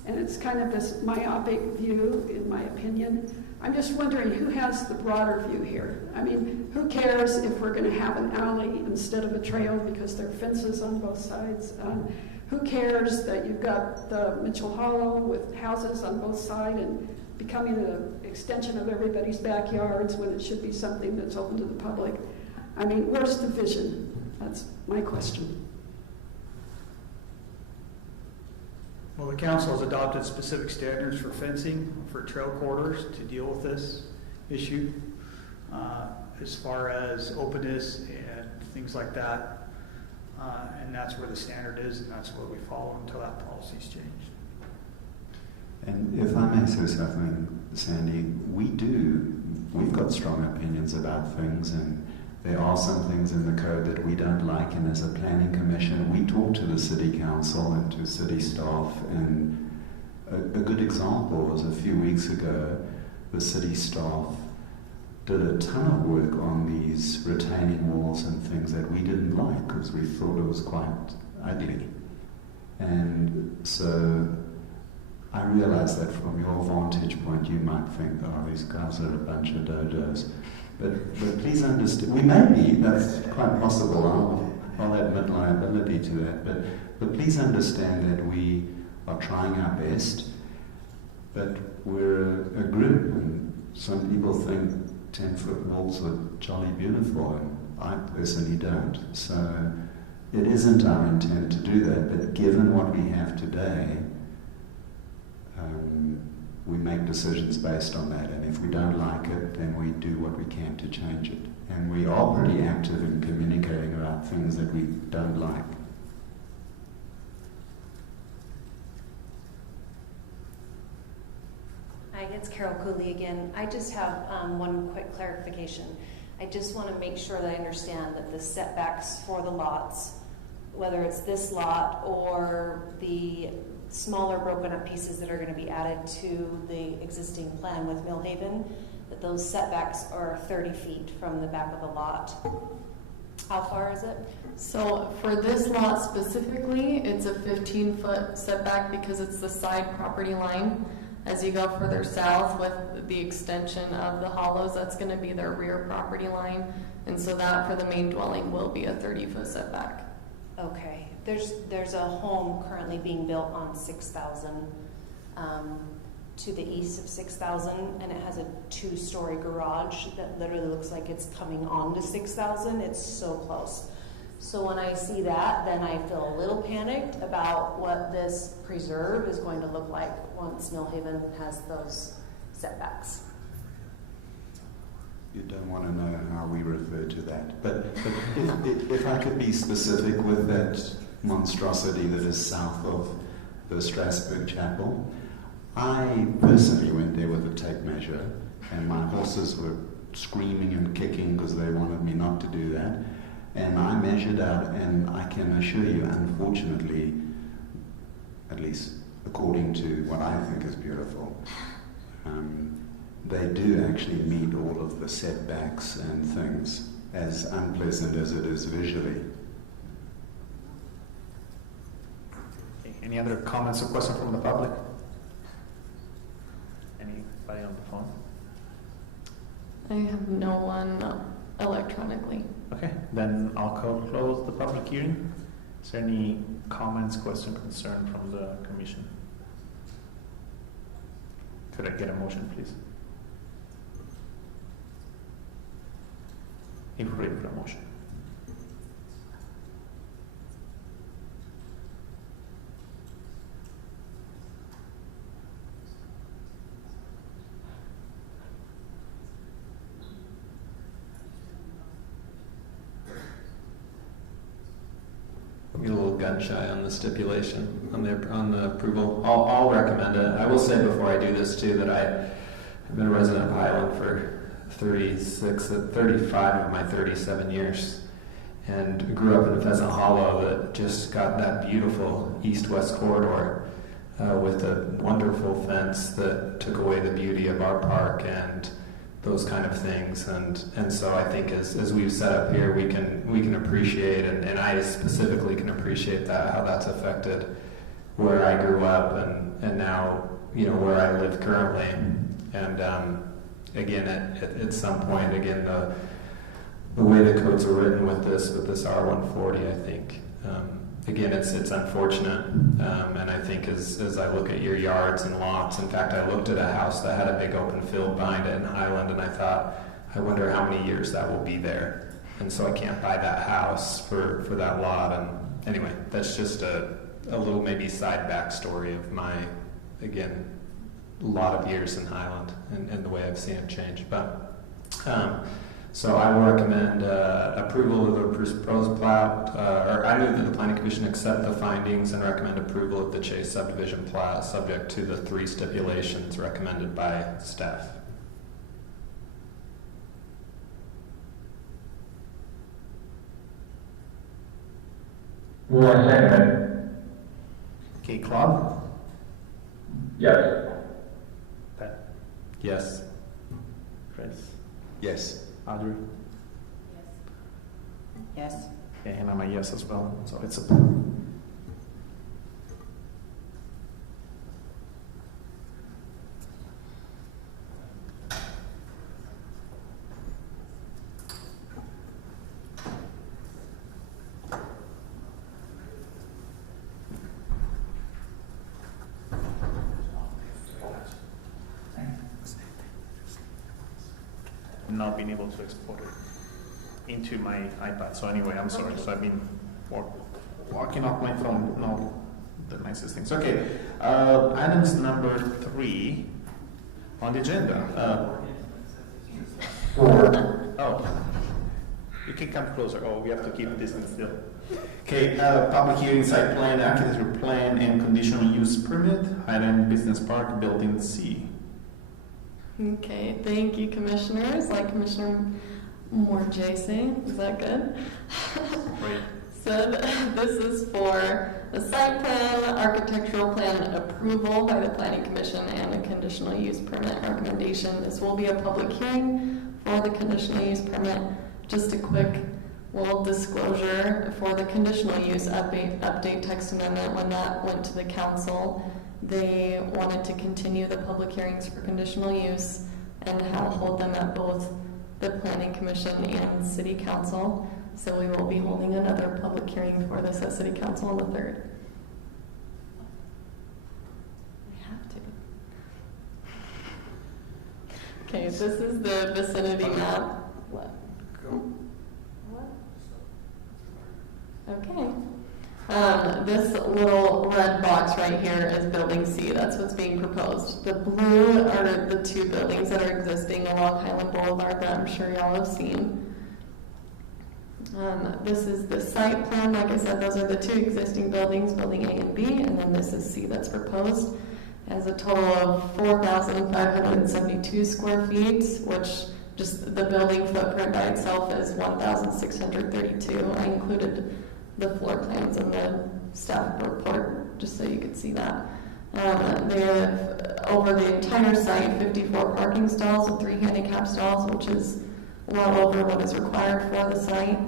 And it's kind of this myopic view, in my opinion. I'm just wondering who has the broader view here. I mean, who cares if we're going to have an alley instead of a trail because there are fences on both sides? who cares that you've got the Mitchell Hollow with houses on both sides and becoming an extension of everybody's backyards when it should be something that's open to the public? I mean, where's the vision? That's my question. Well, the council has adopted specific standards for fencing for trail corridors to deal with this issue, as far as openness and things like that. And that's where the standard is, and that's what we follow until that policy's changed. And if I may say something, Sandy, we've got strong opinions about things, and there are some things in the code that we don't like, and as a planning commission, we talk to the city council and to city staff, and a good example was a few weeks ago, the city staff did a ton of work on these retaining walls and things that we didn't like because we thought it was quite ugly. And so I realize that from your vantage point, you might think, oh, these guys are a bunch of dodos. But please understand, we may be, that's quite possible, I'll admit liability to that, but please understand that we are trying our best, but we're a group, and some people think 10-foot walls are jolly beautiful, and I personally don't. So it isn't our intent to do that, but given what we have today, we make decisions based on that, and if we don't like it, then we do what we can to change it. And we are pretty active in communicating about things that we don't like. Hi, it's Carol Cooley again. I just have one quick clarification. I just want to make sure that I understand that the setbacks for the lots, whether it's this lot or the smaller broken up pieces that are going to be added to the existing plan with Millhaven, that those setbacks are 30 feet from the back of the lot. How far is it? So for this lot specifically, it's a 15-foot setback because it's the side property line. As you go further south with the extension of the hollows, that's going to be their rear property line. And so that for the main dwelling will be a 30-foot setback. Okay. There's a home currently being built on 6,000 to the east of 6,000, and it has a 2-story garage that literally looks like it's coming on to 6,000. It's so close. So when I see that, then I feel a little panicked about what this preserve is going to look like once Millhaven has those setbacks. You don't want to know how we refer to that. But if I could be specific with that monstrosity that is south of the Strasbourg Chapel, I personally went there with a tape measure, and my horses were screaming and kicking because they wanted me not to do that. And I measured out, and I can assure you, unfortunately, at least according to what I think is beautiful, they do actually meet all of the setbacks and things, as unpleasant as it is visually. Okay. Any other comments or questions from the public? Anybody on the phone? I have no one electronically. Okay, then I'll close the public hearing. Is there any comments, question, concern from the commission? Could I get a motion, please? If we're ready for a motion. Get a little gun shy on the stipulation on the approval. I'll recommend it. I will say before I do this too that I've been a resident of Highland for 35 of my 37 years, and grew up in Pheasant Hollow that just got that beautiful east-west corridor with a wonderful fence that took away the beauty of our park and those kind of things. And so I think as we've set up here, we can appreciate, and I specifically can appreciate that, how that's affected where I grew up and now, where I live currently. And again, at some point, again, the way the codes are written with this R140, I think, again, it's unfortunate, and I think as I look at your yards and lots, in fact, I looked at a house that had a big open field behind it in Highland, and I thought, I wonder how many years that will be there. And so I can't buy that house for that lot. And anyway, that's just a little maybe side backstory of my, again, a lot of years in Highland and the way I've seen it change. But so I will recommend approval of the proposed plat, or I move that the Planning Commission accept the findings and recommend approval of the Chase subdivision plat, subject to the 3 stipulations recommended by staff. Will I second it? Okay, Claude? Yes. Pat? Yes. Chris? Yes. Audrey? Yes. Okay, and I'm a yes as well, so it's a... not being able to export it into my iPad. So anyway, I'm sorry. So I've been walking off my phone. No, the nicest things. Okay, items number 3 on the agenda. 4. Oh, you can come closer. Oh, we have to keep distance still. Okay, public hearing, site plan, architecture plan, and conditional use permit, Highland Business Park, Building C. Okay, thank you, commissioners. Like Commissioner Morjese, is that good? Right. So this is for the site plan, architectural plan approval by the Planning Commission, and a conditional use permit recommendation. This will be a public hearing for the conditional use permit. Just a quick little disclosure for the conditional use update text amendment. When that went to the council, they wanted to continue the public hearings for conditional use and hold them at both the Planning Commission and City Council. So we will be holding another public hearing for this at City Council on the 3rd. We have to. Okay, this is the vicinity map. What? Okay. This little red box right here is Building C. That's what's being proposed. The blue are the 2 buildings that are existing along Highland Boulevard that I'm sure y'all have seen. This is the site plan. Like I said, those are the 2 existing buildings, Building A and B, and then this is C that's proposed. It has a total of 4,572 square feet, which just the building footprint by itself is 1,632. I included the floor plans in the staff report, just so you could see that. They have, over the entire site, 54 parking stalls and 3 handicap stalls, which is well over what is required for the site.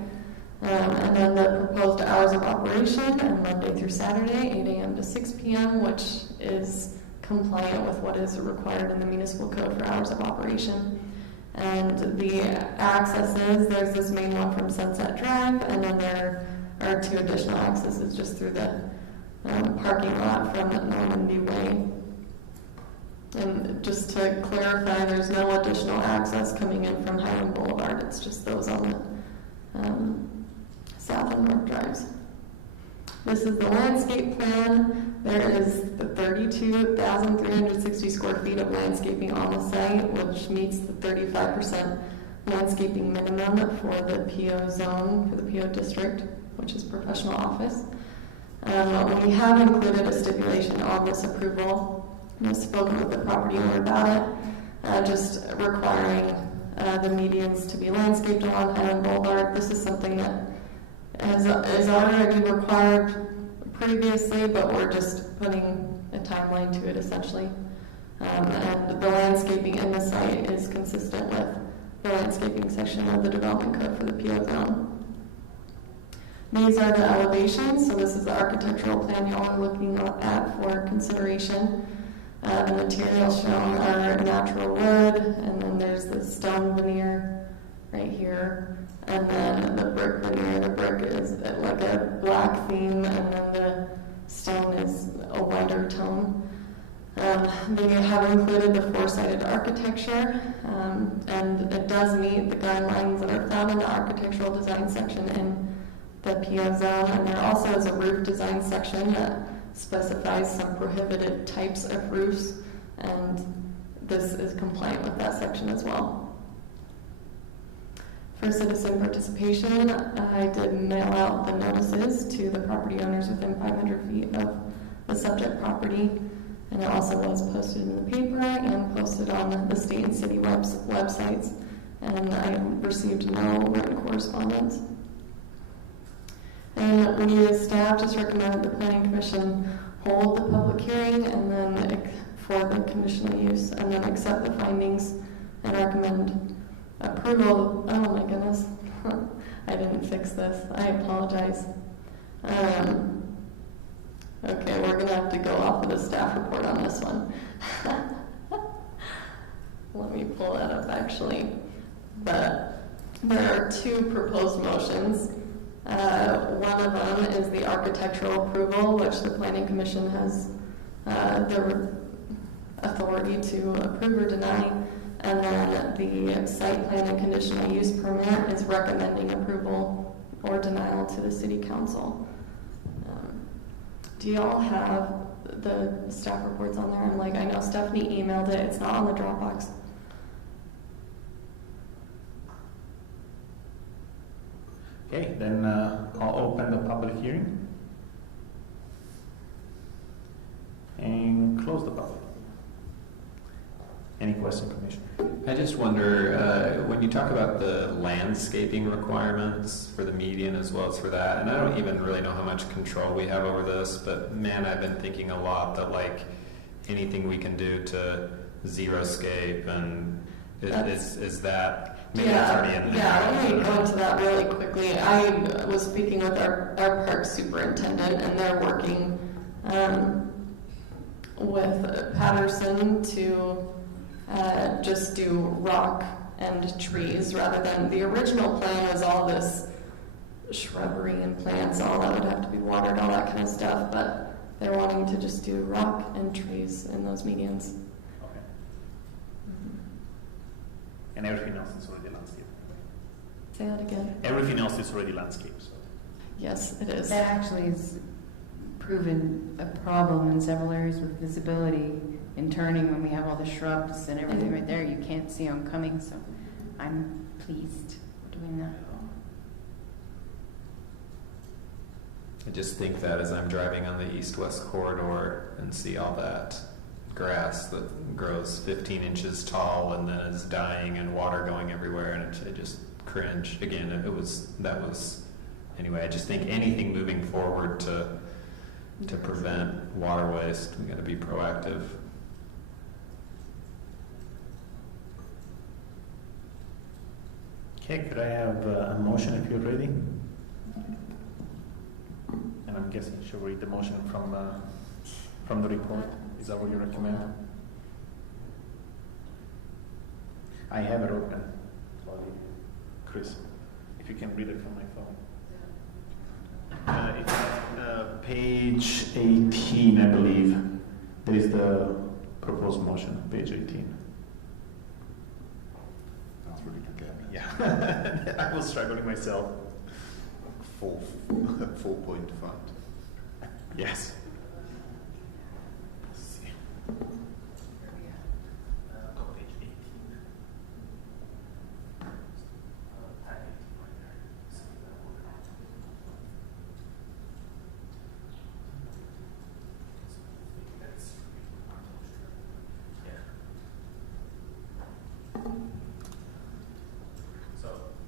And then the proposed hours of operation are Monday through Saturday, 8 a.m. to 6 p.m., which is compliant with what is required in the municipal code for hours of operation. And the accesses, there's this main one from Sunset Drive, and then there are 2 additional accesses just through the parking lot from Normandy Way. And just to clarify, there's no additional access coming in from Highland Boulevard. It's just those on the south and north drives. This is the landscape plan. There is the 32,360 square feet of landscaping on the site, which meets the 35% landscaping minimum for the PO zone, for the PO district, which is professional office. We have included a stipulation on this approval. I've spoken with the property owner about it, just requiring the medians to be landscaped along Highland Boulevard. This is something that is already required previously, but we're just putting a timeline to it essentially. And the landscaping in the site is consistent with the landscaping section of the development code for the PO zone. These are the elevations, so this is the architectural plan y'all are looking at for consideration. The materials shown are natural wood, and then there's the stone veneer right here. And then the brick veneer, the brick is like a black theme, and then the stone is a whiter tone. They have included the four-sided architecture, and it does meet the guidelines that are found in the architectural design section in the PO zone. And there also is a roof design section that specifies some prohibited types of roofs, and this is compliant with that section as well. For citizen participation, I did mail out the notices to the property owners within 500 feet of the subject property, and it also was posted in the paper and posted on the state and city websites, and I received no written correspondence. And we as staff just recommend that the Planning Commission hold the public hearing and then for the conditional use, and then accept the findings and recommend approval. Oh my goodness, I didn't fix this. I apologize. Okay, we're going to have to go off of the staff report on this one. Let me pull that up actually. But there are two proposed motions. One of them is the architectural approval, which the Planning Commission has the authority to approve or deny. And then the site plan and conditional use permit is recommending approval or denial to the City Council. Do y'all have the staff reports on there? I know Stephanie emailed it. It's not on the Dropbox. Okay, then I'll open the public hearing and close the public. Any question, Commissioner? I just wonder, when you talk about the landscaping requirements for the median as well as for that, and I don't even really know how much control we have over this, but man, I've been thinking a lot that anything we can do to xeriscape, and is that maybe that's already in there? Yeah, let me go into that really quickly. I was speaking with our park superintendent, and they're working with Patterson to just do rock and trees rather than the original plan was all this shrubbery and plants, all that would have to be watered, all that kind of stuff, but they're wanting to just do rock and trees in those medians. Okay. And everything else is already landscape. Say that again. Everything else is already landscape. So. Yes, it is. That actually is proven a problem in several areas with visibility in turning when we have all the shrubs and everything right there. You can't see them coming, so I'm pleased we're doing that. I just think that as I'm driving on the east-west corridor and see all that grass that grows 15 inches tall and then is dying and water going everywhere, and I just cringe. Again, anyway, I just think anything moving forward to prevent water waste, we got to be proactive. Okay, could I have a motion if you're ready? And I'm guessing she'll read the motion from the report. Is that what you recommend? I have it open. Chris, if you can read it from my phone. It's page 18, I believe. There is the proposed motion, page 18. That's really good at me. Yeah, I was struggling myself. Full point font. Yes.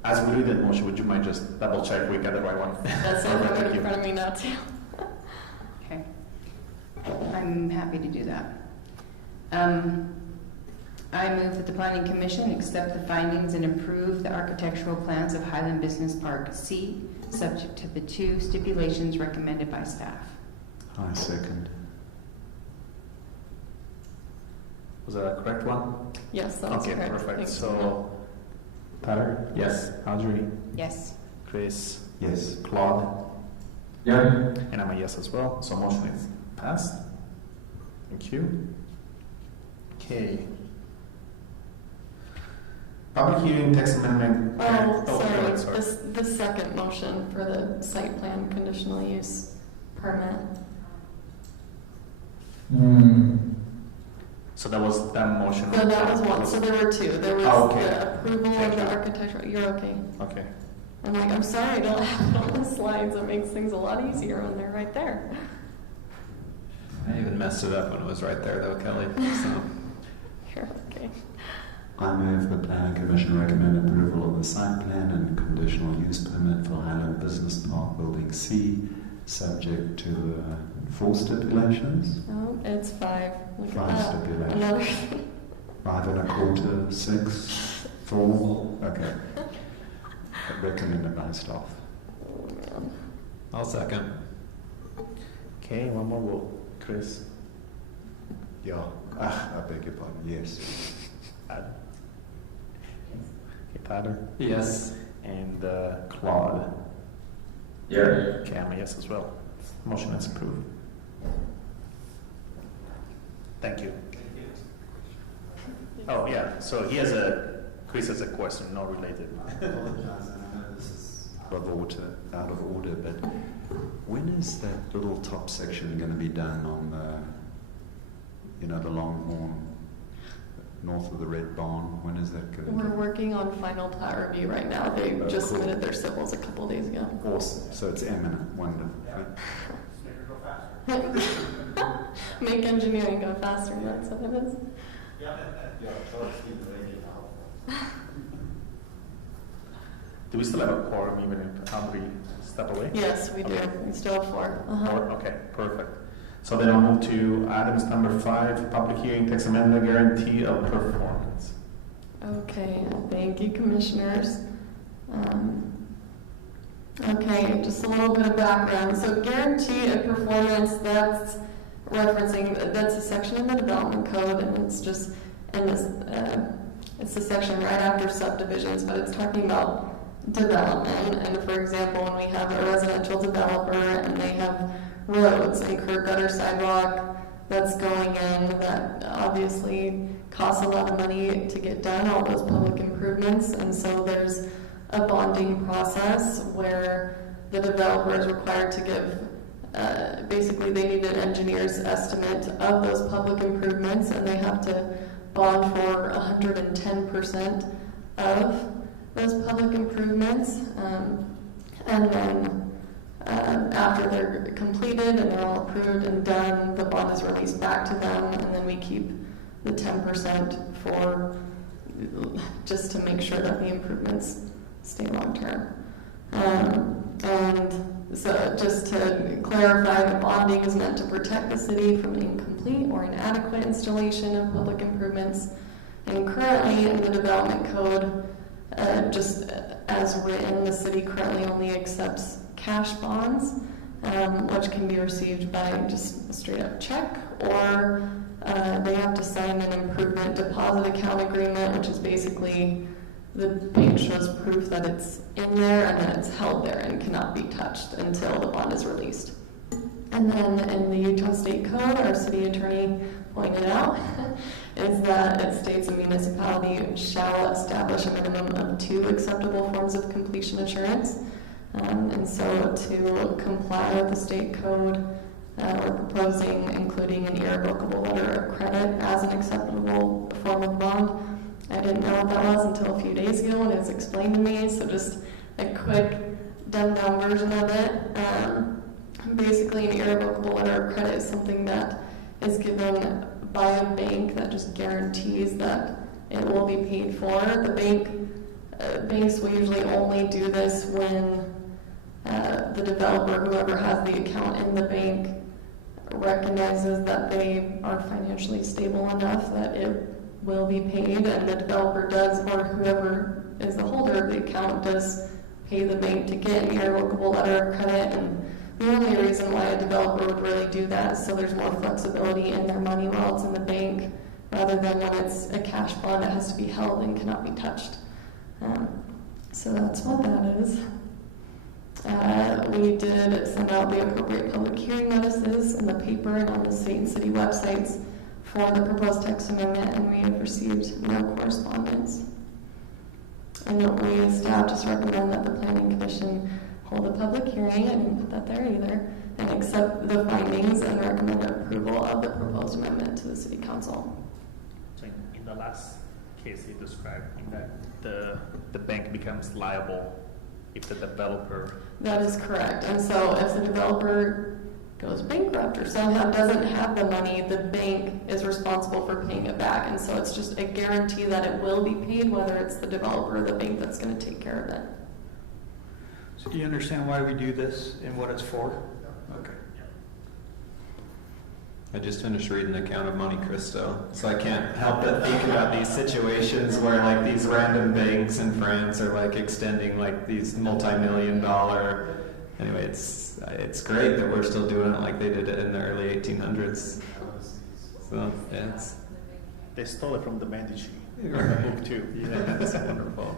As we read that motion, would you mind just double check we got the right one? That's it. Right in front of me now too. Okay. I'm happy to do that. I move that the Planning Commission accept the findings and approve the architectural plans of Highland Business Park C, subject to the 2 stipulations recommended by staff. I second. Was that a correct one? Yes, that's okay, correct. Perfect. Thanks. So Tyler? Yes. Audrey? Yes. Chris? Yes. Claude? Yes. And I'm a yes as well. So motion is passed. Thank you. Okay. Public hearing text amendment. Sorry. The second motion for the site plan conditional use permit. So that was that motion. So that was one. So there were two. There was the approval Thank of the you. architectural. You're okay. Okay. I'm like, I'm sorry, I don't have it on the slides. It makes things a lot easier when they're right there. I even messed it up when it was right there, though, Kelly. So. You're okay. I move the Planning Commission recommend approval of the site plan and conditional use permit for Highland Business Park Building C, subject to 4 stipulations. Oh, it's 5. Look 5 at that. stipulations. Another 5 1/4, 6, 4. Okay. Recommended by staff. Oh, man. I'll second. Okay, one more vote. Chris? Yeah. I beg your pardon. Yes. Okay, Tyler? Yes. And Claude? Yes. Okay, I'm a yes as well. Motion is approved. Thank you. Oh, yeah. So Chris has a question, not related. I apologize. I know this is out of order, but when is that little top section going to be done on the Longhorn, north of the Red Barn? When is that going to We're working on final plat review right now. They just cool. submitted their civils a couple days ago. Awesome. So it's imminent. Wonderful. Make engineering go faster, that's what it is. Do we still have a quorum even if Audrey step away? Yes, we do. Okay. We still have 4. Or- okay, perfect. So then I'll move to items number 5, public hearing text amendment guarantee of performance. Okay, thank you, commissioners. Okay, just a little bit of background. So guarantee of performance, that's a section in the development code, and it's just in this, it's a section right after subdivisions, but it's talking about development. And for example, when we have a residential developer and they have roads and curb gutter sidewalk that's going in, that obviously costs a lot of money to get done, all those public improvements. And so there's a bonding process where the developer is required to give, basically they need an engineer's estimate of those public improvements, and they have to bond for 110% of those public improvements. And then after they're completed and they're all approved and done, the bond is released back to them, and then we keep the 10% for just to make sure that the improvements stay long term. And so just to clarify, the bonding is meant to protect the city from incomplete or inadequate installation of public improvements. And currently in the development code, just as written, the city currently only accepts cash bonds, which can be received by just a straight up check, or they have to sign an improvement deposit account agreement, which is basically the bank shows proof that it's in there and that it's held there and cannot be touched until the bond is released. And then in the Utah State Code, our city attorney pointed out, is that it states a municipality shall establish a minimum of 2 acceptable forms of completion assurance. And so to comply with the state code, we're proposing including an irrevocable letter of credit as an acceptable form of bond. I didn't know what that was until a few days ago when it was explained to me, so just a quick dumbed-down version of it. Basically, an irrevocable letter of credit is something that is given by a bank that just guarantees that it will be paid for. The banks will usually only do this when the developer, whoever has the account in the bank, recognizes that they are financially stable enough that it will be paid, and the developer does, or whoever is the holder of the account does pay the bank to get an irrevocable letter of credit. And the only reason why a developer would really do that is so there's more flexibility in their money while it's in the bank, rather than when it's a cash bond that has to be held and cannot be touched. So that's what that is. We did send out the appropriate public hearing notices in the paper and on the state and city websites for the proposed text amendment, and we have received no correspondence. And we staff just recommend that the Planning Commission hold a public hearing, I didn't put that there either, and accept the findings and recommend approval of the proposed amendment to the City Council. So in the last case you described, in that the bank becomes liable if the developer... That is correct. And so if the developer goes bankrupt or somehow doesn't have the money, the bank is responsible for paying it back. And so it's just a guarantee that it will be paid, whether it's the developer or the bank that's going to take care of it. So do you understand why we do this and what it's for? Okay. I just finished reading The Count of Monte Cristo, so I can't help but think about these situations where like these random banks in France are like extending like these multi-million-dollar. Anyway, it's great that we're still doing it like they did it in the early 1800s. So it's They stole it from the Medici right. book too. Yeah, that's wonderful.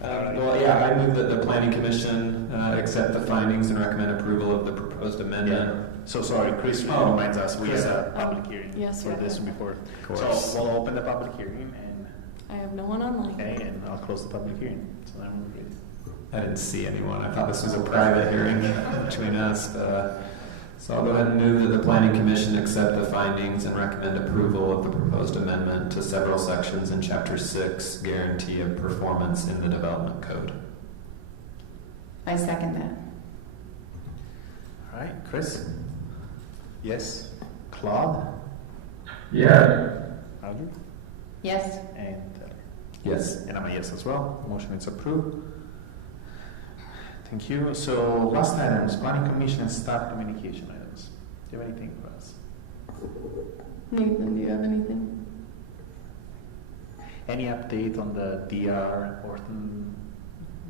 Well, yeah, I move that the Planning Commission accept the findings and recommend approval of the proposed amendment. Yeah. So sorry, Chris reminds us we Chris, had a public hearing yes, for this before. Of course. So we'll open the public hearing and I have no one online. okay, and I'll close the public hearing. So then we're good. I didn't see anyone. I thought this was a private hearing between us. So I'll go ahead and move that the Planning Commission accept the findings and recommend approval of the proposed amendment to several sections in Chapter 6, Guarantee of Performance in the Development Code. I second that. All right, Chris? Yes. Claude? Yes. Audrey? Yes. And Taylor? Yes. And I'm a yes as well. Motion is approved. Thank you. So last items, Planning Commission and staff communication items. Do you have anything for us? Nathan, do you have anything? Any update on the DR Horton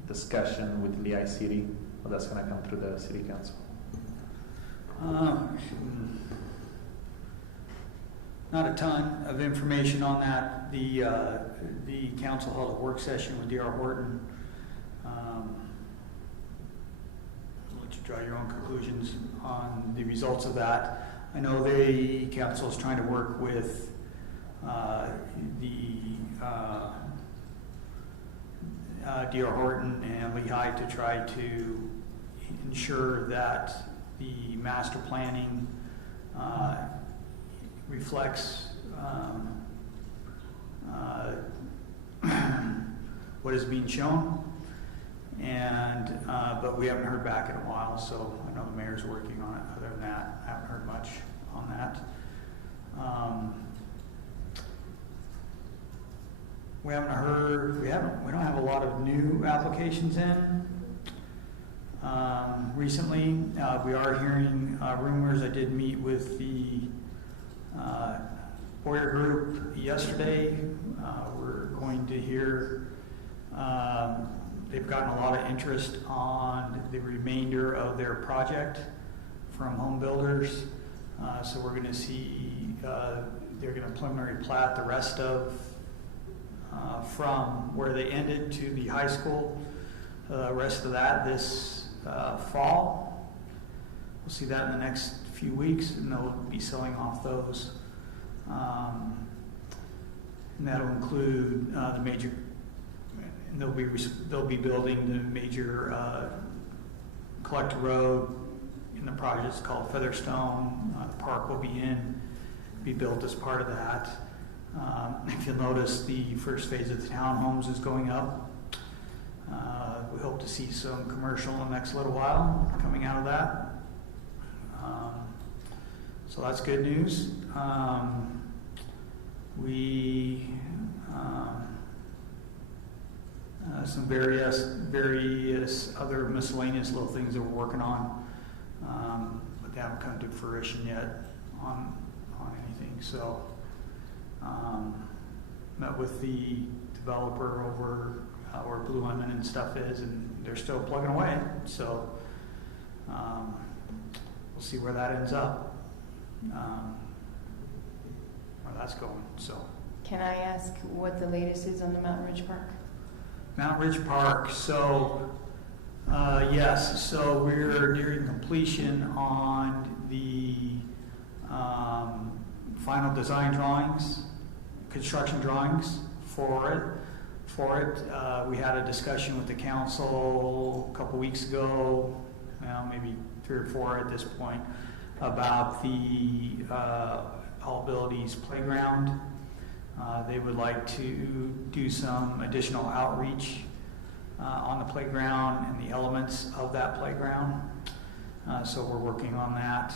discussion with Lehigh City? Well, that's going to come through the City Council. Not a ton of information on that. The council held a work session with D.R. Horton. I'll let you draw your own conclusions on the results of that. I know the council is trying to work with D.R. Horton and Lehigh to try to ensure that the master planning reflects what is being shown, and but we haven't heard back in a while, so I know the mayor's working on it. Other than that, I haven't heard much on that. We don't have a lot of new applications in. Recently, we are hearing rumors. I did meet with the Boyer Group yesterday. We're going to hear they've gotten a lot of interest on the remainder of their project from home builders. So we're going to see they're going to preliminary plat the rest of from where they ended to the high school. Rest of that this fall. We'll see that in the next few weeks, and they'll be selling off those. And that'll include the major. And they'll be building the major collector road in the project. It's called Featherstone. The park will be built as part of that. If you'll notice, the first phase of the townhomes is going up. We hope to see some commercial in the next little while coming out of that. So that's good news. Some various other miscellaneous little things that we're working on, but they haven't come to fruition yet on anything. So met with the developer over where Blue Lemon and stuff is, and they're still plugging away. So we'll see where that ends up, where that's going. So Can I ask what the latest is on the Mountain Ridge Park? Mount Ridge Park, so, yes, so we're nearing completion on the final design drawings, construction drawings for it. We had a discussion with the council a couple weeks ago, well, maybe 3 or 4 at this point, about the All Abilities Playground. They would like to do some additional outreach on the playground and the elements of that playground. So we're working on that,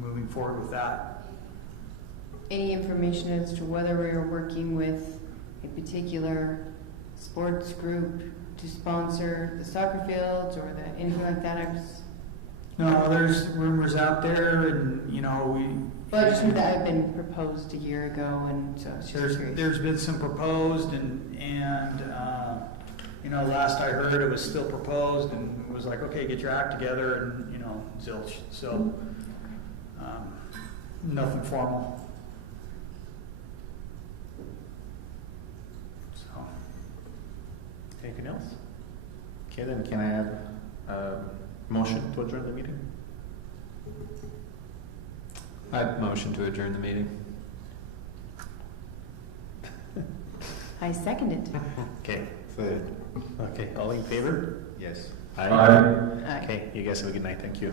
moving forward with that. Any information as to whether we are working with a particular sports group to sponsor the soccer fields or anything like that? No, there's rumors out there, and you know Well, I just knew that had been proposed a year ago, and so I was just curious. there's been some proposed, and you know, last I heard it was still proposed, and it was like, okay, get your act together, and you know, zilch. So nothing formal. So anything else? Okay, then can I have a motion to adjourn the meeting? I'd motion to adjourn the meeting. I second it. Okay, good. Okay, all in favor? Yes. Aye. Aye. Aye. Okay, you guys have a good night. Thank you.